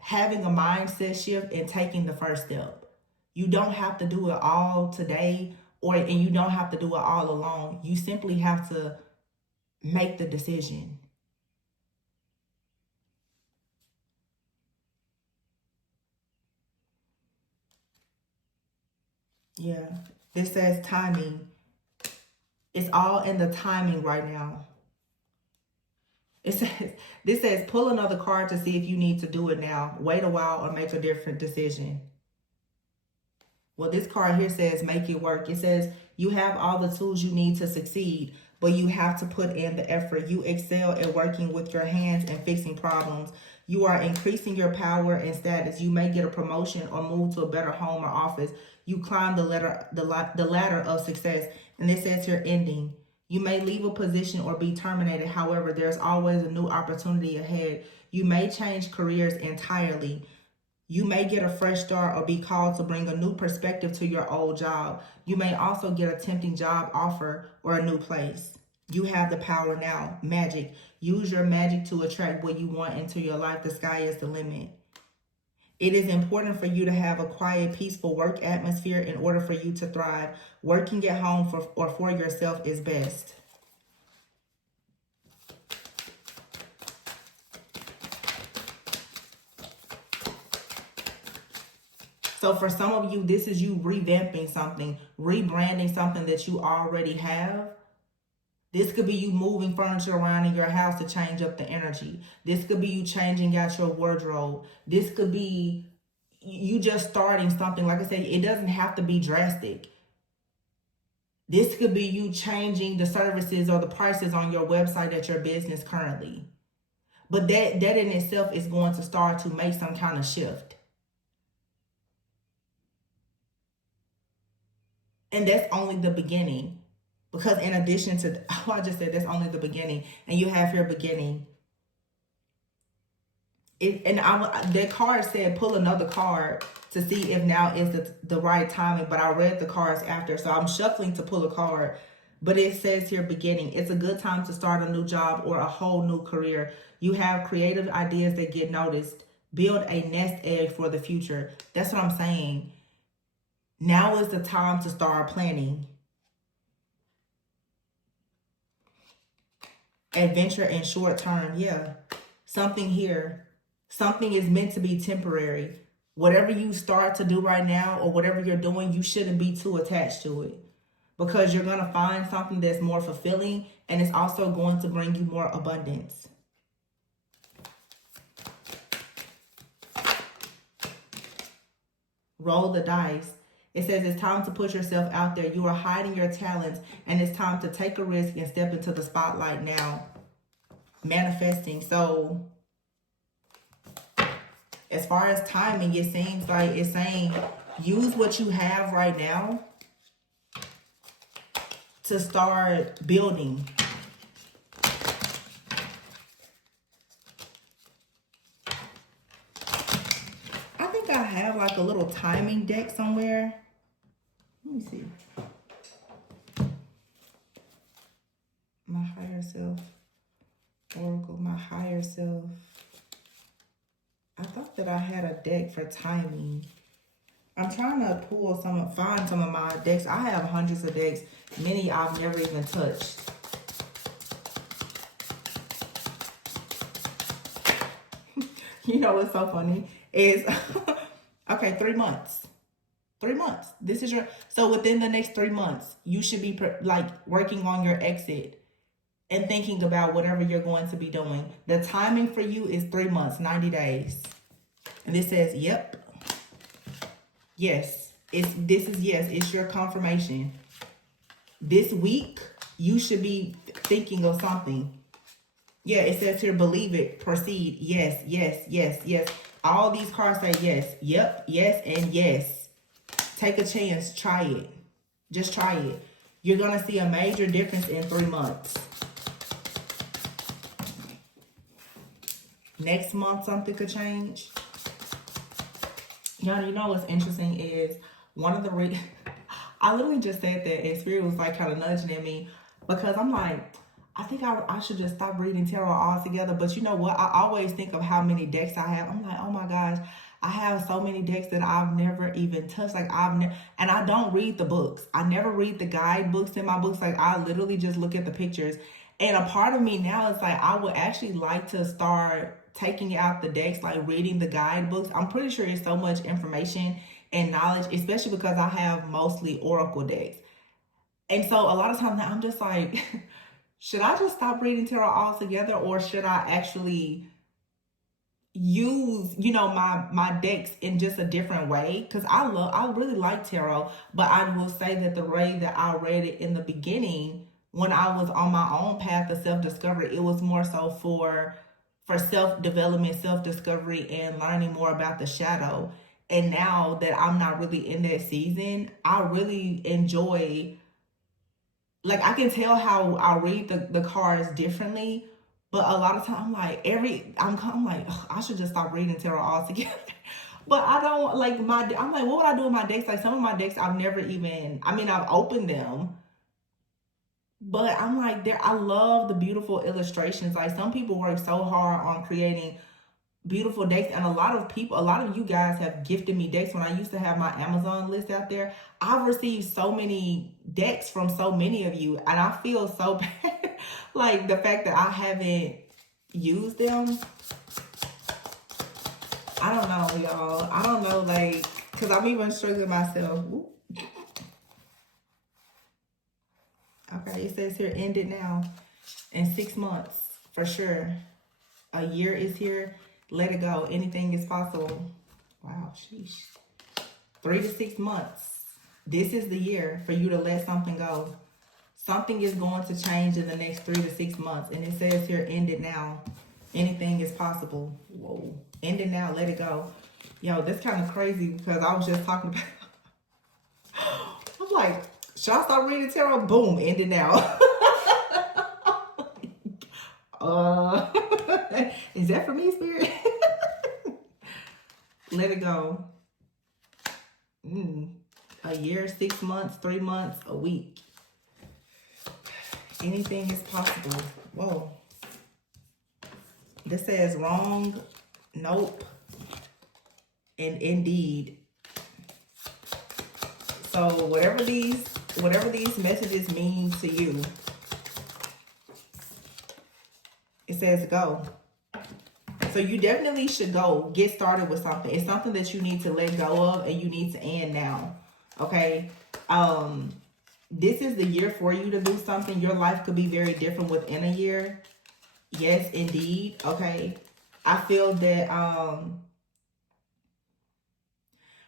having a mindset shift and taking the first step. You don't have to do it all today, and you don't have to do it all alone. You simply have to make the decision. Yeah, this says timing. It's all in the timing right now. This says pull another card to see if you need to do it now. Wait a while or make a different decision. Well, this card here says make it work. It says you have all the tools you need to succeed, but you have to put in the effort. You excel at working with your hands and fixing problems. You are increasing your power and status. You may get a promotion or move to a better home or office. You climb the ladder of success. And it says here ending. You may leave a position or be terminated. However, there's always a new opportunity ahead. You may change careers entirely. You may get a fresh start or be called to bring a new perspective to your old job. You may also get a tempting job offer or a new place. You have the power now. Magic. Use your magic to attract what you want into your life. The sky is the limit. It is important for you to have a quiet, peaceful work atmosphere in order for you to thrive. Working at home for yourself is best. So for some of you, this is you revamping something, rebranding something that you already have. This could be you moving furniture around in your house to change up the energy. This could be you changing out your wardrobe. This could be you just starting something. Like I said, it doesn't have to be drastic. This could be you changing the services or the prices on your website at your business currently. But that in itself is going to start to make some kind of shift. And that's only the beginning. Because in addition to, I just said that's only the beginning. And you have your beginning. That card said pull another card to see if now is the right timing. But I read the cards after. So I'm shuffling to pull a card. But it says here beginning. It's a good time to start a new job or a whole new career. You have creative ideas that get noticed. Build a nest egg for the future. That's what I'm saying. Now is the time to start planning. Adventure in short term. Yeah. Something here. Something is meant to be temporary. Whatever you start to do right now or whatever you're doing, you shouldn't be too attached to it. Because you're going to find something that's more fulfilling and it's also going to bring you more abundance. Roll the dice. It says it's time to put yourself out there. You are hiding your talents and it's time to take a risk and step into the spotlight now. manifesting. So as far as timing, it seems like it's saying use what you have right now to start building. I think I have like a little timing deck somewhere. Let me see. My higher self. Oracle, my higher self. I thought that I had a deck for timing. I'm trying to find some of my decks. I have hundreds of decks. Many I've never even touched. You know what's so funny is, okay, 3 months. 3 months. This is so within the next 3 months, you should be like working on your exit and thinking about whatever you're going to be doing. The timing for you is 3 months, 90 days. And this says, yep. Yes. It's your confirmation. This week, you should be thinking of something. Yeah, it says here, believe it, proceed. Yes, yes, yes, yes. All these cards say yes. Yep, yes, and yes. Take a chance. Try it. Just try it. You're going to see a major difference in 3 months. Next month, something could change. Y'all, you know what's interesting is one of the I literally just said that and Spirit was like kind of nudging at me because I'm like, I think I should just stop reading tarot altogether. But you know what? I always think of how many decks I have. I'm like, oh my gosh, I have so many decks that I've never even touched. Like and I don't read the books. I never read the guidebooks in my books. Like I literally just look at the pictures. And a part of me now is like, I would actually like to start taking out the decks, like reading the guidebooks. I'm pretty sure it's so much information and knowledge, especially because I have mostly oracle decks. And so a lot of times I'm just like, should I just stop reading tarot altogether, or should I actually use, you know, my decks in just a different way? Because I really like tarot, but I will say that the way that I read it in the beginning, when I was on my own path of self-discovery, it was more so for self-development, self-discovery, and learning more about the shadow. And now that I'm not really in that season, I really enjoy, like I can tell how I read the cards differently, but a lot of time I'm like I'm like, I should just stop reading tarot altogether. But I don't like I'm like, what would I do with my decks? Like some of my decks I've never even, I mean, I've opened them, but I'm like, I love the beautiful illustrations. Like some people work so hard on creating beautiful decks, and a lot of you guys have gifted me decks. When I used to have my Amazon list out there, I've received so many decks from so many of you, and I feel so bad. Like the fact that I haven't used them. I don't know, y'all. I don't know, like, because I'm even struggling myself. Ooh. Okay, it says here, end it now. In 6 months, for sure. A year is here. Let it go. Anything is possible. Wow, sheesh. 3 to 6 months. This is the year for you to let something go. Something is going to change in the next 3 to 6 months. And it says here, end it now. Anything is possible. Whoa. End it now. Let it go. Yo, that's kind of crazy because I was just talking about... I'm like, should I start reading tarot? Boom. End it now. Is that for me, Spirit? Let it go. A year, 6 months, 3 months, a week. Anything is possible. Whoa. This says wrong, nope, and indeed. So whatever these messages mean to you, it says go. So you definitely should go. Get started with something. It's something that you need to let go of and you need to end now. Okay? This is the year for you to do something. Your life could be very different within a year. Yes, indeed. Okay? I feel that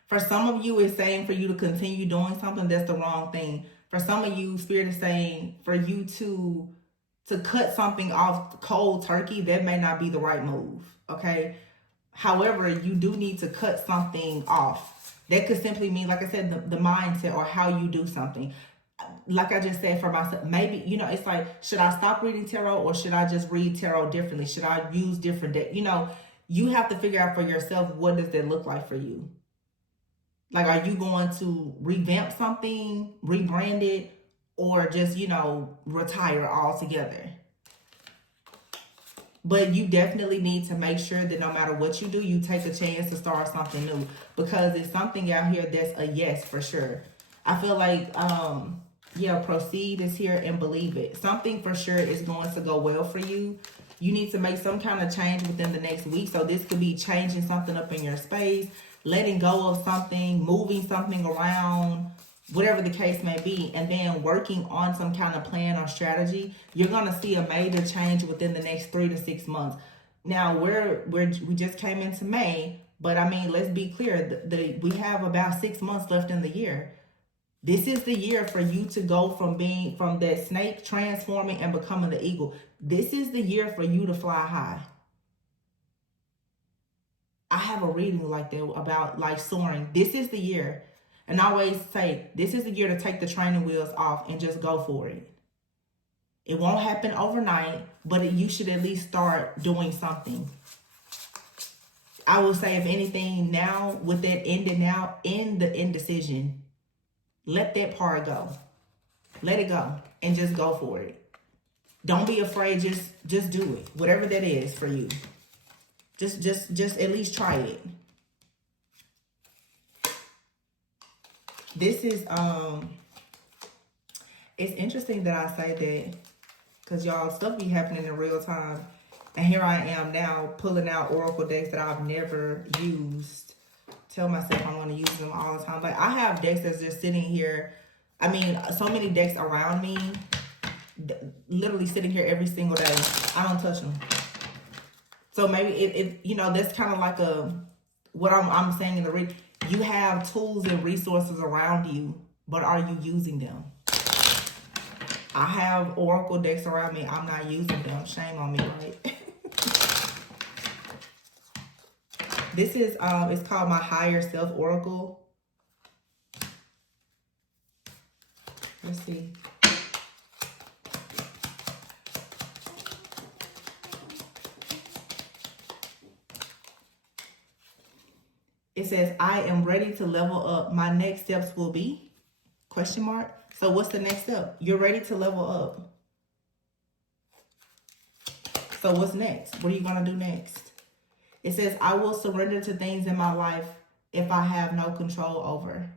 for some of you, it's saying for you to continue doing something that's the wrong thing. For some of you, Spirit is saying for you to to cut something off cold turkey, that may not be the right move, okay? However, you do need to cut something off. That could simply mean, like I said, the mindset or how you do something. Like I just said for myself, maybe, you know, it's like, should I stop reading tarot or should I just read tarot differently? Should I use different, you know, you have to figure out for yourself, what does that look like for you? Like, are you going to revamp something, rebrand it, or just, you know, retire altogether? But you definitely need to make sure that no matter what you do, you take a chance to start something new, because it's something out here that's a yes for sure. I feel like, yeah, proceed is here and believe it. Something for sure is going to go well for you. You need to make some kind of change within the next week. So this could be changing something up in your space, letting go of something, moving something around, whatever the case may be, and then working on some kind of plan or strategy. You're going to see a major change within the next 3 to 6 months. Now, we just came into May, but I mean, let's be clear. We have about 6 months left in the year. This is the year for you to go from that snake, transforming and becoming the eagle. This is the year for you to fly high. I have a reading like that about like soaring. This is the year. And I always say, this is the year to take the training wheels off and just go for it. It won't happen overnight, but you should at least start doing something. I will say, if anything, now with that ending now, in the indecision, let that part go. Let it go and just go for it. Don't be afraid. Just do it. Whatever that is for you. Just at least try it. This is it's interesting that I say that, because y'all, stuff be happening in real time. And here I am now pulling out oracle decks that I've never used. Tell myself I'm going to use them all the time. Like, I have decks that's just sitting here. I mean, so many decks around me, literally sitting here every single day. I don't touch them. So maybe it you know, that's kind of like what I'm saying in the read. You have tools and resources around you, but are you using them? I have oracle decks around me. I'm not using them. Shame on me, right? This is, it's called my Higher Self Oracle. Let's see. It says, I am ready to level up. My next steps will be, question mark. So what's the next step? You're ready to level up. So what's next? What are you going to do next? It says, I will surrender to things in my life if I have no control over.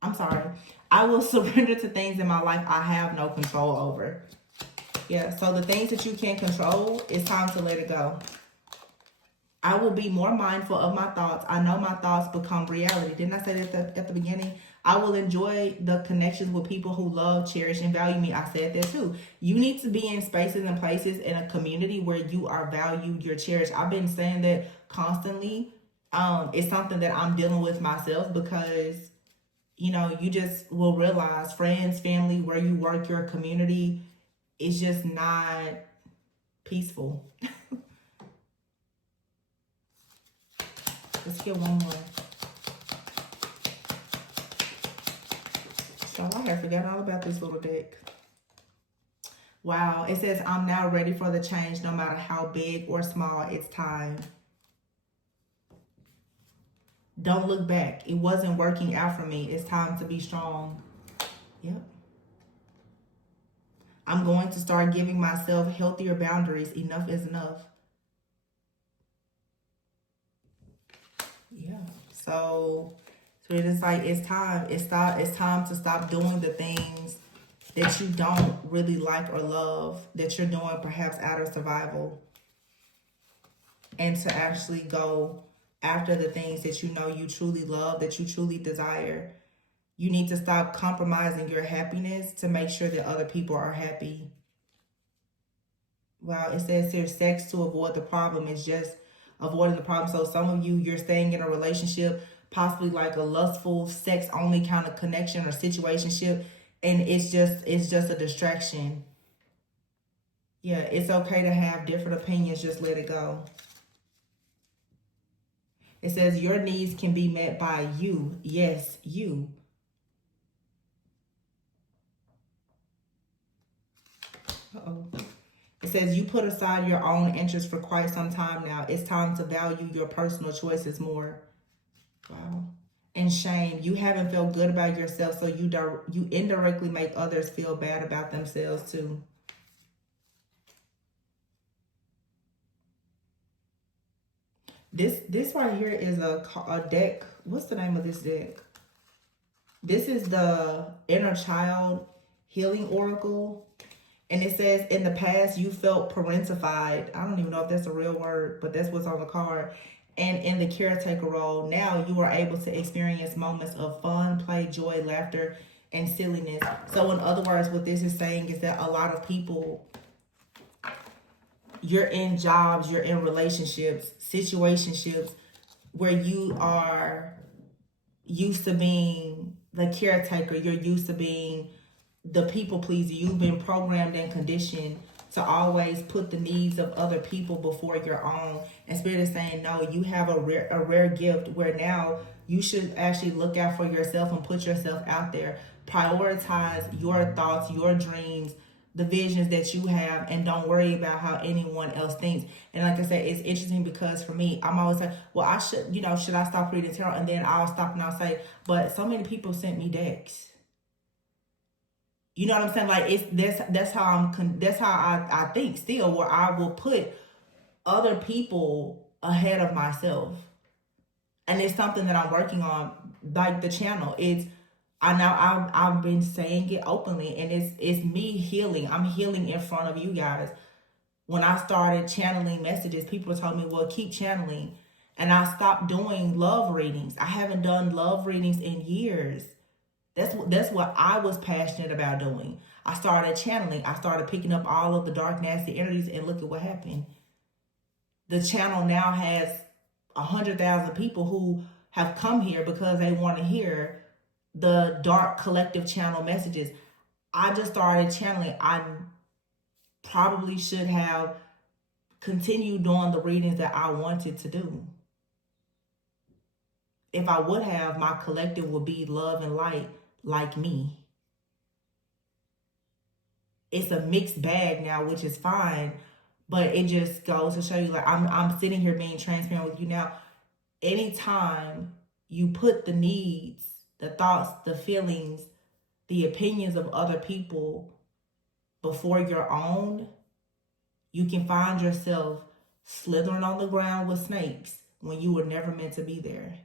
I'm sorry. I will surrender to things in my life I have no control over. Yeah, so the things that you can't control, it's time to let it go. I will be more mindful of my thoughts. I know my thoughts become reality. Didn't I say that at the beginning? I will enjoy the connections with people who love, cherish, and value me. I said that too. You need to be in spaces and places in a community where you are valued, you're cherished. I've been saying that constantly. It's something that I'm dealing with myself, because, you know, you just will realize friends, family, where you work, your community is just not peaceful. Let's get one more. So I had forgot all about this little deck. Wow. It says, I'm now ready for the change, no matter how big or small. It's time. Don't look back. It wasn't working out for me. It's time to be strong. Yep. I'm going to start giving myself healthier boundaries. Enough is enough. Yeah. So it is like, it's time. It's time to stop doing the things that you don't really like or love, that you're doing perhaps out of survival, and to actually go after the things that you know you truly love, that you truly desire. You need to stop compromising your happiness to make sure that other people are happy. Wow, it says here, sex to avoid the problem is just avoiding the problem. So some of you, you're staying in a relationship, possibly like a lustful, sex-only kind of connection or situationship, And it's just a distraction. Yeah, it's okay to have different opinions. Just let it go. It says your needs can be met by you. Yes, you. Uh-oh. It says you put aside your own interests for quite some time now. It's time to value your personal choices more. Wow. And shame. You haven't felt good about yourself, so you indirectly make others feel bad about themselves too. This right here is a deck. What's the name of this deck? This is the Inner Child Healing Oracle. And it says, in the past, you felt parentified. I don't even know if that's a real word, but that's what's on the card. And in the caretaker role, now you are able to experience moments of fun, play, joy, laughter, and silliness. So in other words, what this is saying is that a lot of people, you're in jobs, you're in relationships, situationships, where you are used to being the caretaker, you're used to being the people pleaser. You've been programmed and conditioned to always put the needs of other people before your own. And Spirit is saying, no, you have a rare gift where now you should actually look out for yourself and put yourself out there. Prioritize your thoughts, your dreams, the visions that you have, and don't worry about how anyone else thinks. And like I said, it's interesting because for me, I'm always like, well, I should, should I stop reading tarot? And then I'll stop and I'll say, but so many people sent me decks. You know what I'm saying? Like that's how I think still, where I will put other people ahead of myself. And it's something that I'm working on, like the channel. I've been saying it openly, and it's me healing. I'm healing in front of you guys. When I started channeling messages, people told me, well, keep channeling. And I stopped doing love readings. I haven't done love readings in years. That's what I was passionate about doing. I started channeling. I started picking up all of the dark, nasty energies, and look at what happened. The channel now has 100,000 people who have come here because they want to hear the dark collective channel messages. I just started channeling. I probably should have continued doing the readings that I wanted to do. If I would have, my collective would be love and light like me. It's a mixed bag now, which is fine, but it just goes to show you, like, I'm sitting here being transparent with you now. Anytime you put the needs, the thoughts, the feelings, the opinions of other people before your own, you can find yourself slithering on the ground with snakes when you were never meant to be there.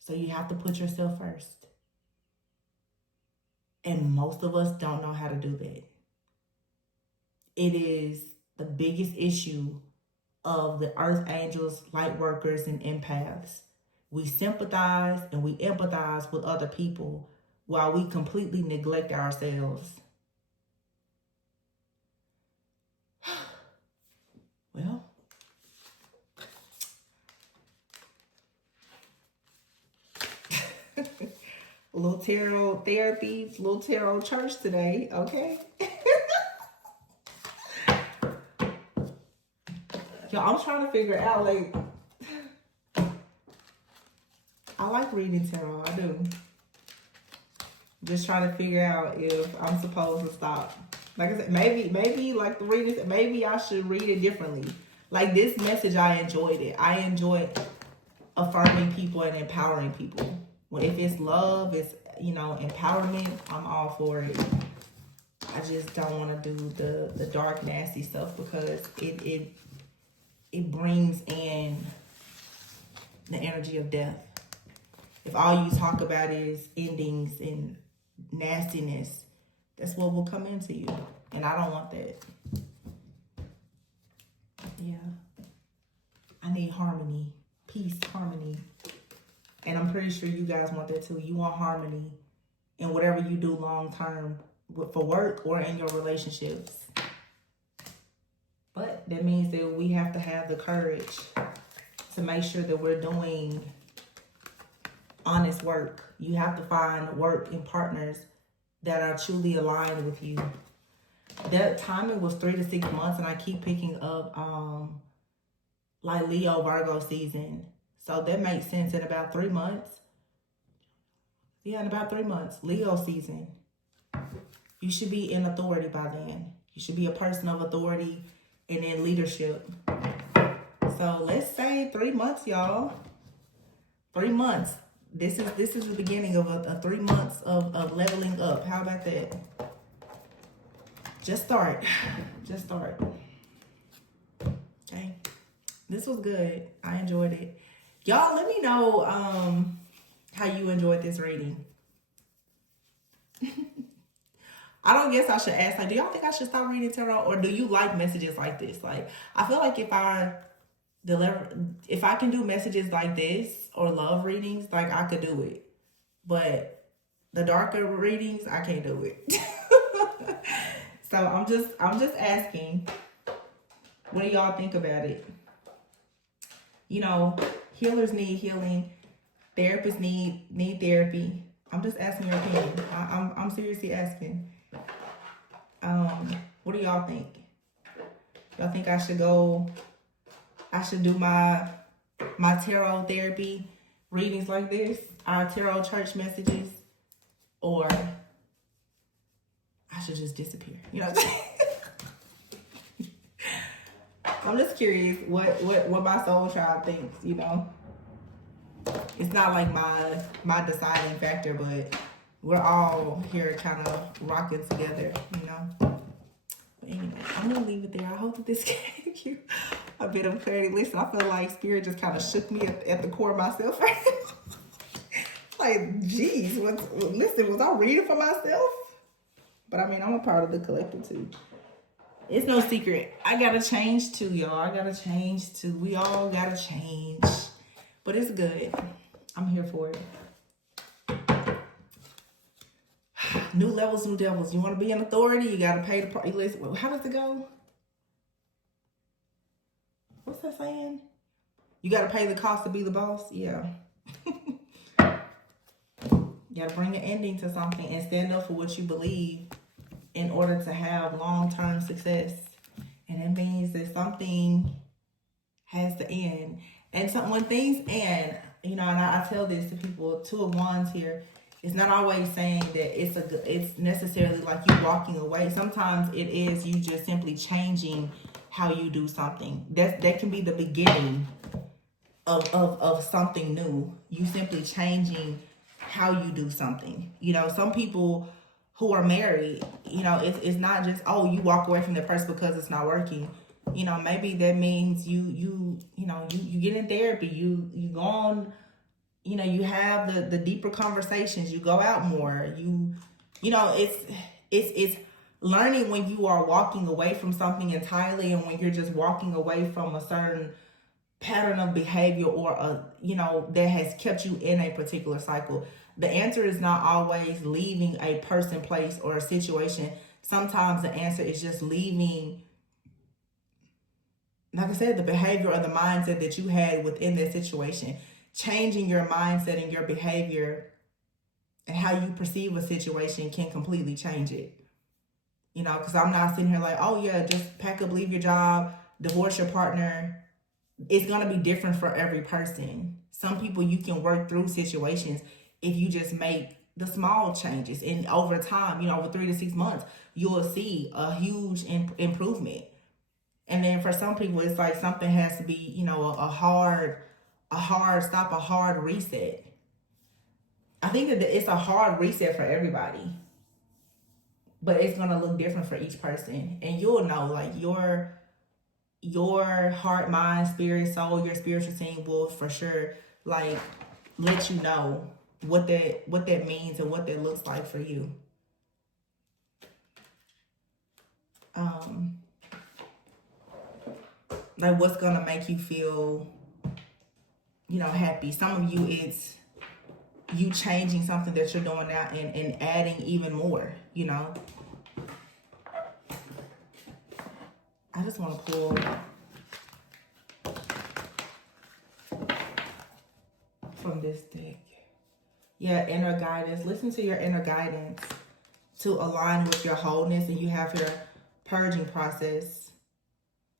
So you have to put yourself first. And most of us don't know how to do that. It is the biggest issue of the earth angels, light workers, and empaths. We sympathize and we empathize with other people while we completely neglect ourselves. Well, a little tarot therapy, a little tarot church today, okay? Yo, I'm trying to figure out, like, I like reading tarot, I do. Just trying to figure out if I'm supposed to stop. Like I said, maybe like the readings, maybe I should read it differently. Like this message, I enjoyed it. I enjoyed affirming people and empowering people. Well, if it's love, it's, empowerment, I'm all for it. I just don't want to do the dark, nasty stuff because it brings in the energy of death. If all you talk about is endings and nastiness, that's what will come into you. And I don't want that. Yeah. I need harmony, peace, harmony. And I'm pretty sure you guys want that too. You want harmony in whatever you do long term, for work or in your relationships. But that means that we have to have the courage to make sure that we're doing honest work. You have to find work and partners that are truly aligned with you. That timing was 3 to 6 months, and I keep picking up like Leo Virgo season. So that makes sense. In about 3 months. Yeah, in about 3 months, Leo season. You should be in authority by then. You should be a person of authority and in leadership. So let's say 3 months, y'all. 3 months. This is the beginning of a 3 months of leveling up. How about that? Just start. Just start. Okay. This was good. I enjoyed it. Y'all, let me know how you enjoyed this reading. I don't guess I should ask, like, do y'all think I should start reading tarot, or do you like messages like this? Like, I feel like if I can do messages like this or love readings, like, I could do it. But the darker readings, I can't do it. So I'm just asking, what do y'all think about it? You know, healers need healing, therapists need therapy. I'm just asking your opinion. I'm seriously asking. What do y'all think? Y'all think I should do my tarot therapy readings like this, our tarot church messages, or I should just disappear? You know what I'm saying? I'm just curious what my soul child thinks, you know. It's not like my deciding factor, but we're all here kind of rocking together, you know. But anyway, I'm gonna leave it there. I hope that this gave you a bit of clarity. Listen, I feel like Spirit just kind of shook me at the core of myself right now. Like, geez, was I reading for myself? But I mean, I'm a part of the collective too. It's no secret. I gotta change too, y'all. I gotta change too. We all gotta change. But it's good. I'm here for it. New levels, new devils. You want to be in authority? You gotta pay the price. Listen, how does it go? What's that saying? You gotta pay the cost to be the boss. Yeah. You gotta bring an ending to something and stand up for what you believe in order to have long-term success. And it means that something has to end. And so when things end, you know, and I tell this to people, 2 of Wands here, it's not always saying that it's necessarily like you walking away. Sometimes it is you just simply changing how you do something. That can be the beginning of something new. You simply changing how you do something. You know, some people who are married, you know, it's not just, oh, you walk away from the person because it's not working. You know, maybe that means you get in therapy, you go on, you know, you have the deeper conversations, you go out more, you know, it's learning when you are walking away from something entirely, and when you're just walking away from a certain pattern of behavior or that has kept you in a particular cycle. The answer is not always leaving a person, place, or a situation. Sometimes the answer is just leaving, like I said, the behavior or the mindset that you had within that situation. Changing your mindset and your behavior and how you perceive a situation can completely change it. You know, because I'm not sitting here like, oh yeah, just pack up, leave your job, divorce your partner. It's going to be different for every person. Some people, you can work through situations if you just make the small changes. And over time, you know, over 3 to 6 months, you will see a huge improvement. And then for some people, it's like something has to be, you know, a hard stop, a hard reset. I think that it's a hard reset for everybody, but it's going to look different for each person. And you'll know, like, your heart, mind, spirit, soul, your spiritual team will for sure, like, let you know what that means and what that looks like for you. Like, what's gonna make you feel, you know, happy. Some of you, it's you changing something that you're doing now and adding even more, you know. I just want to pull from this deck. Yeah, inner guidance. Listen to your inner guidance to align with your wholeness, and you have your purging process.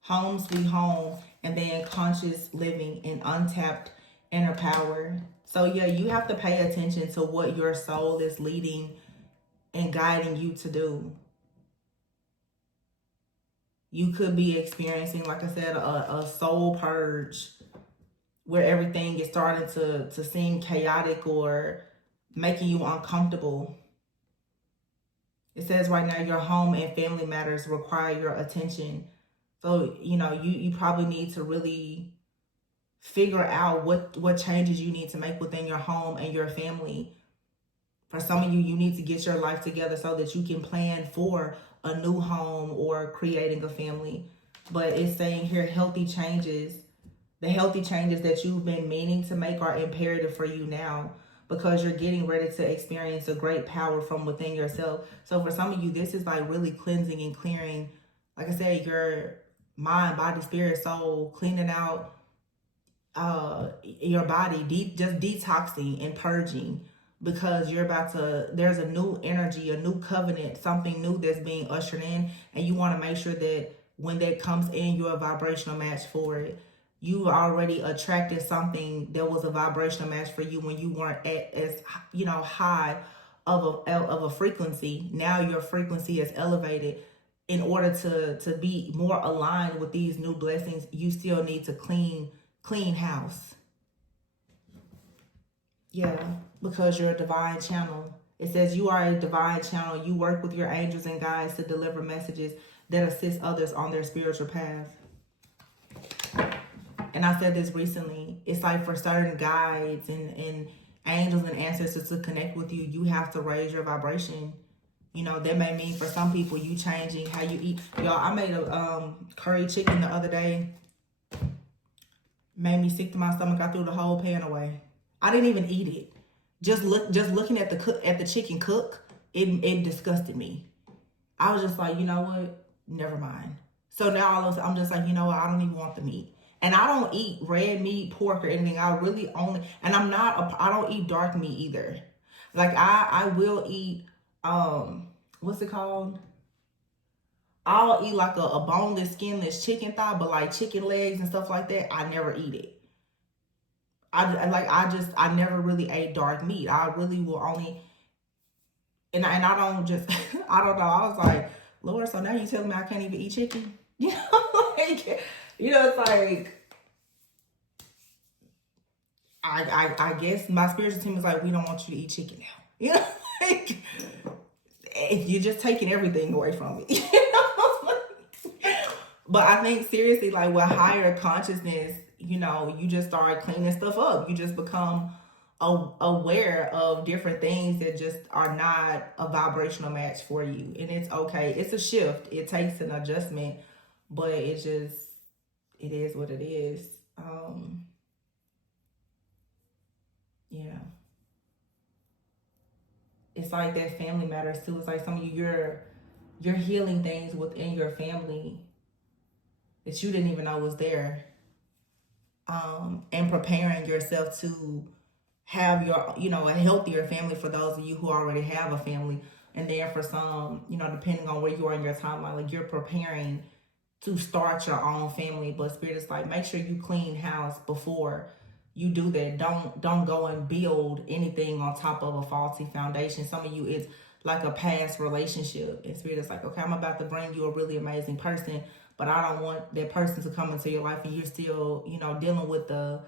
Home sweet home, and then conscious living and untapped inner power. So yeah, you have to pay attention to what your soul is leading and guiding you to do. You could be experiencing, like I said, a soul purge where everything is starting to seem chaotic or making you uncomfortable. It says right now your home and family matters require your attention. So, you probably need to really figure out what changes you need to make within your home and your family. For some of you, you need to get your life together so that you can plan for a new home or creating a family. But it's saying here healthy changes. The healthy changes that you've been meaning to make are imperative for you now, because you're getting ready to experience a great power from within yourself. So for some of you, this is like really cleansing and clearing, like I said, your mind, body, spirit, soul, cleaning out your body, just detoxing and purging, because there's a new energy, a new covenant, something new that's being ushered in, and you want to make sure that when that comes in, you're a vibrational match for it. You already attracted something that was a vibrational match for you when you weren't at as high of a frequency. Now your frequency is elevated. In order to be more aligned with these new blessings, you still need to clean house. Yeah, because you're a divine channel. It says you are a divine channel. You work with your angels and guides to deliver messages that assist others on their spiritual path. And I said this recently. It's like for certain guides and angels and ancestors to connect with you, you have to raise your vibration. That may mean for some people you changing how you eat. Y'all, I made a curry chicken the other day. Made me sick to my stomach. I threw the whole pan away. I didn't even eat it. Just looking at the chicken cook, it disgusted me. I was just like, you know what? Never mind. So now all of a sudden, I'm just like, you know what? I don't even want the meat. And I don't eat red meat, pork, or anything. I really only, and I don't eat dark meat either. Like I will eat, what's it called? I'll eat like a boneless, skinless chicken thigh, but like chicken legs and stuff like that, I never eat it. I never really ate dark meat. I really will only, and I don't just I don't know. I was like, Lord, so now you telling me I can't even eat chicken? Like, it's like I guess my spiritual team is like, we don't want you to eat chicken now. Like if you're just taking everything away from me. But I think seriously, like with higher consciousness, you just start cleaning stuff up. You just become aware of different things that just are not a vibrational match for you. And it's okay. It's a shift. It takes an adjustment, but it is what it is. Yeah. It's like that family matters too. It's like some of you're healing things within your family that you didn't even know was there. And preparing yourself to have a healthier family for those of you who already have a family. And then for some, depending on where you are in your timeline, like you're preparing to start your own family. But Spirit is like, make sure you clean house before you do that. Don't go and build anything on top of a faulty foundation. Some of you, it's like a past relationship. And Spirit is like, okay, I'm about to bring you a really amazing person, but I don't want that person to come into your life and you're still, dealing with the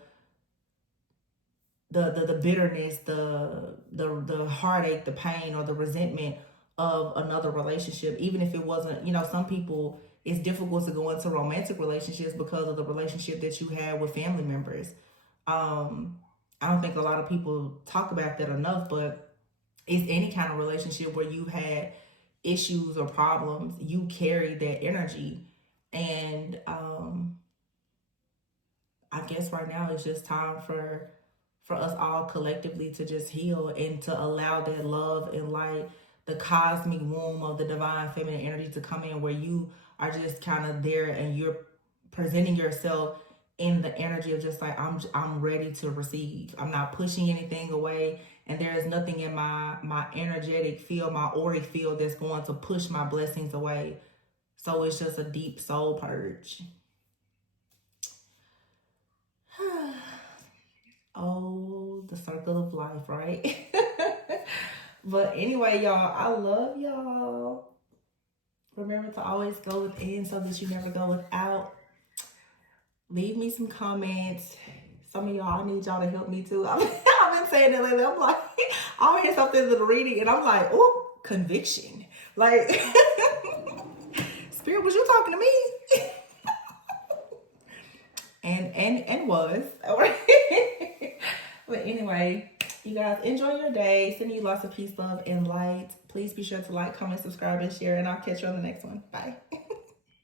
bitterness, the heartache, the pain, or the resentment of another relationship. Even if it wasn't, some people, it's difficult to go into romantic relationships because of the relationship that you had with family members. I don't think a lot of people talk about that enough, but it's any kind of relationship where you had issues or problems, you carry that energy. And I guess right now it's just time for us all collectively to just heal and to allow that love and light, the cosmic womb of the divine feminine energy to come in, where you are just kind of there and you're presenting yourself in the energy of just like, I'm ready to receive. I'm not pushing anything away, and there is nothing in my energetic field, my auric field, that's going to push my blessings away. So it's just a deep soul purge. Oh, the circle of life, right? But anyway, y'all, I love y'all. Remember to always go within so that you never go without. Leave me some comments. Some of y'all, I need y'all to help me too. I've been saying it lately. I'm like, I'll hear something in the reading and I'm like, oh, conviction. Like, Spirit, was you talking to me? and was. But anyway, you guys, enjoy your day. Sending you lots of peace, love, and light. Please be sure to like, comment, subscribe, and share, and I'll catch you on the next one. Bye.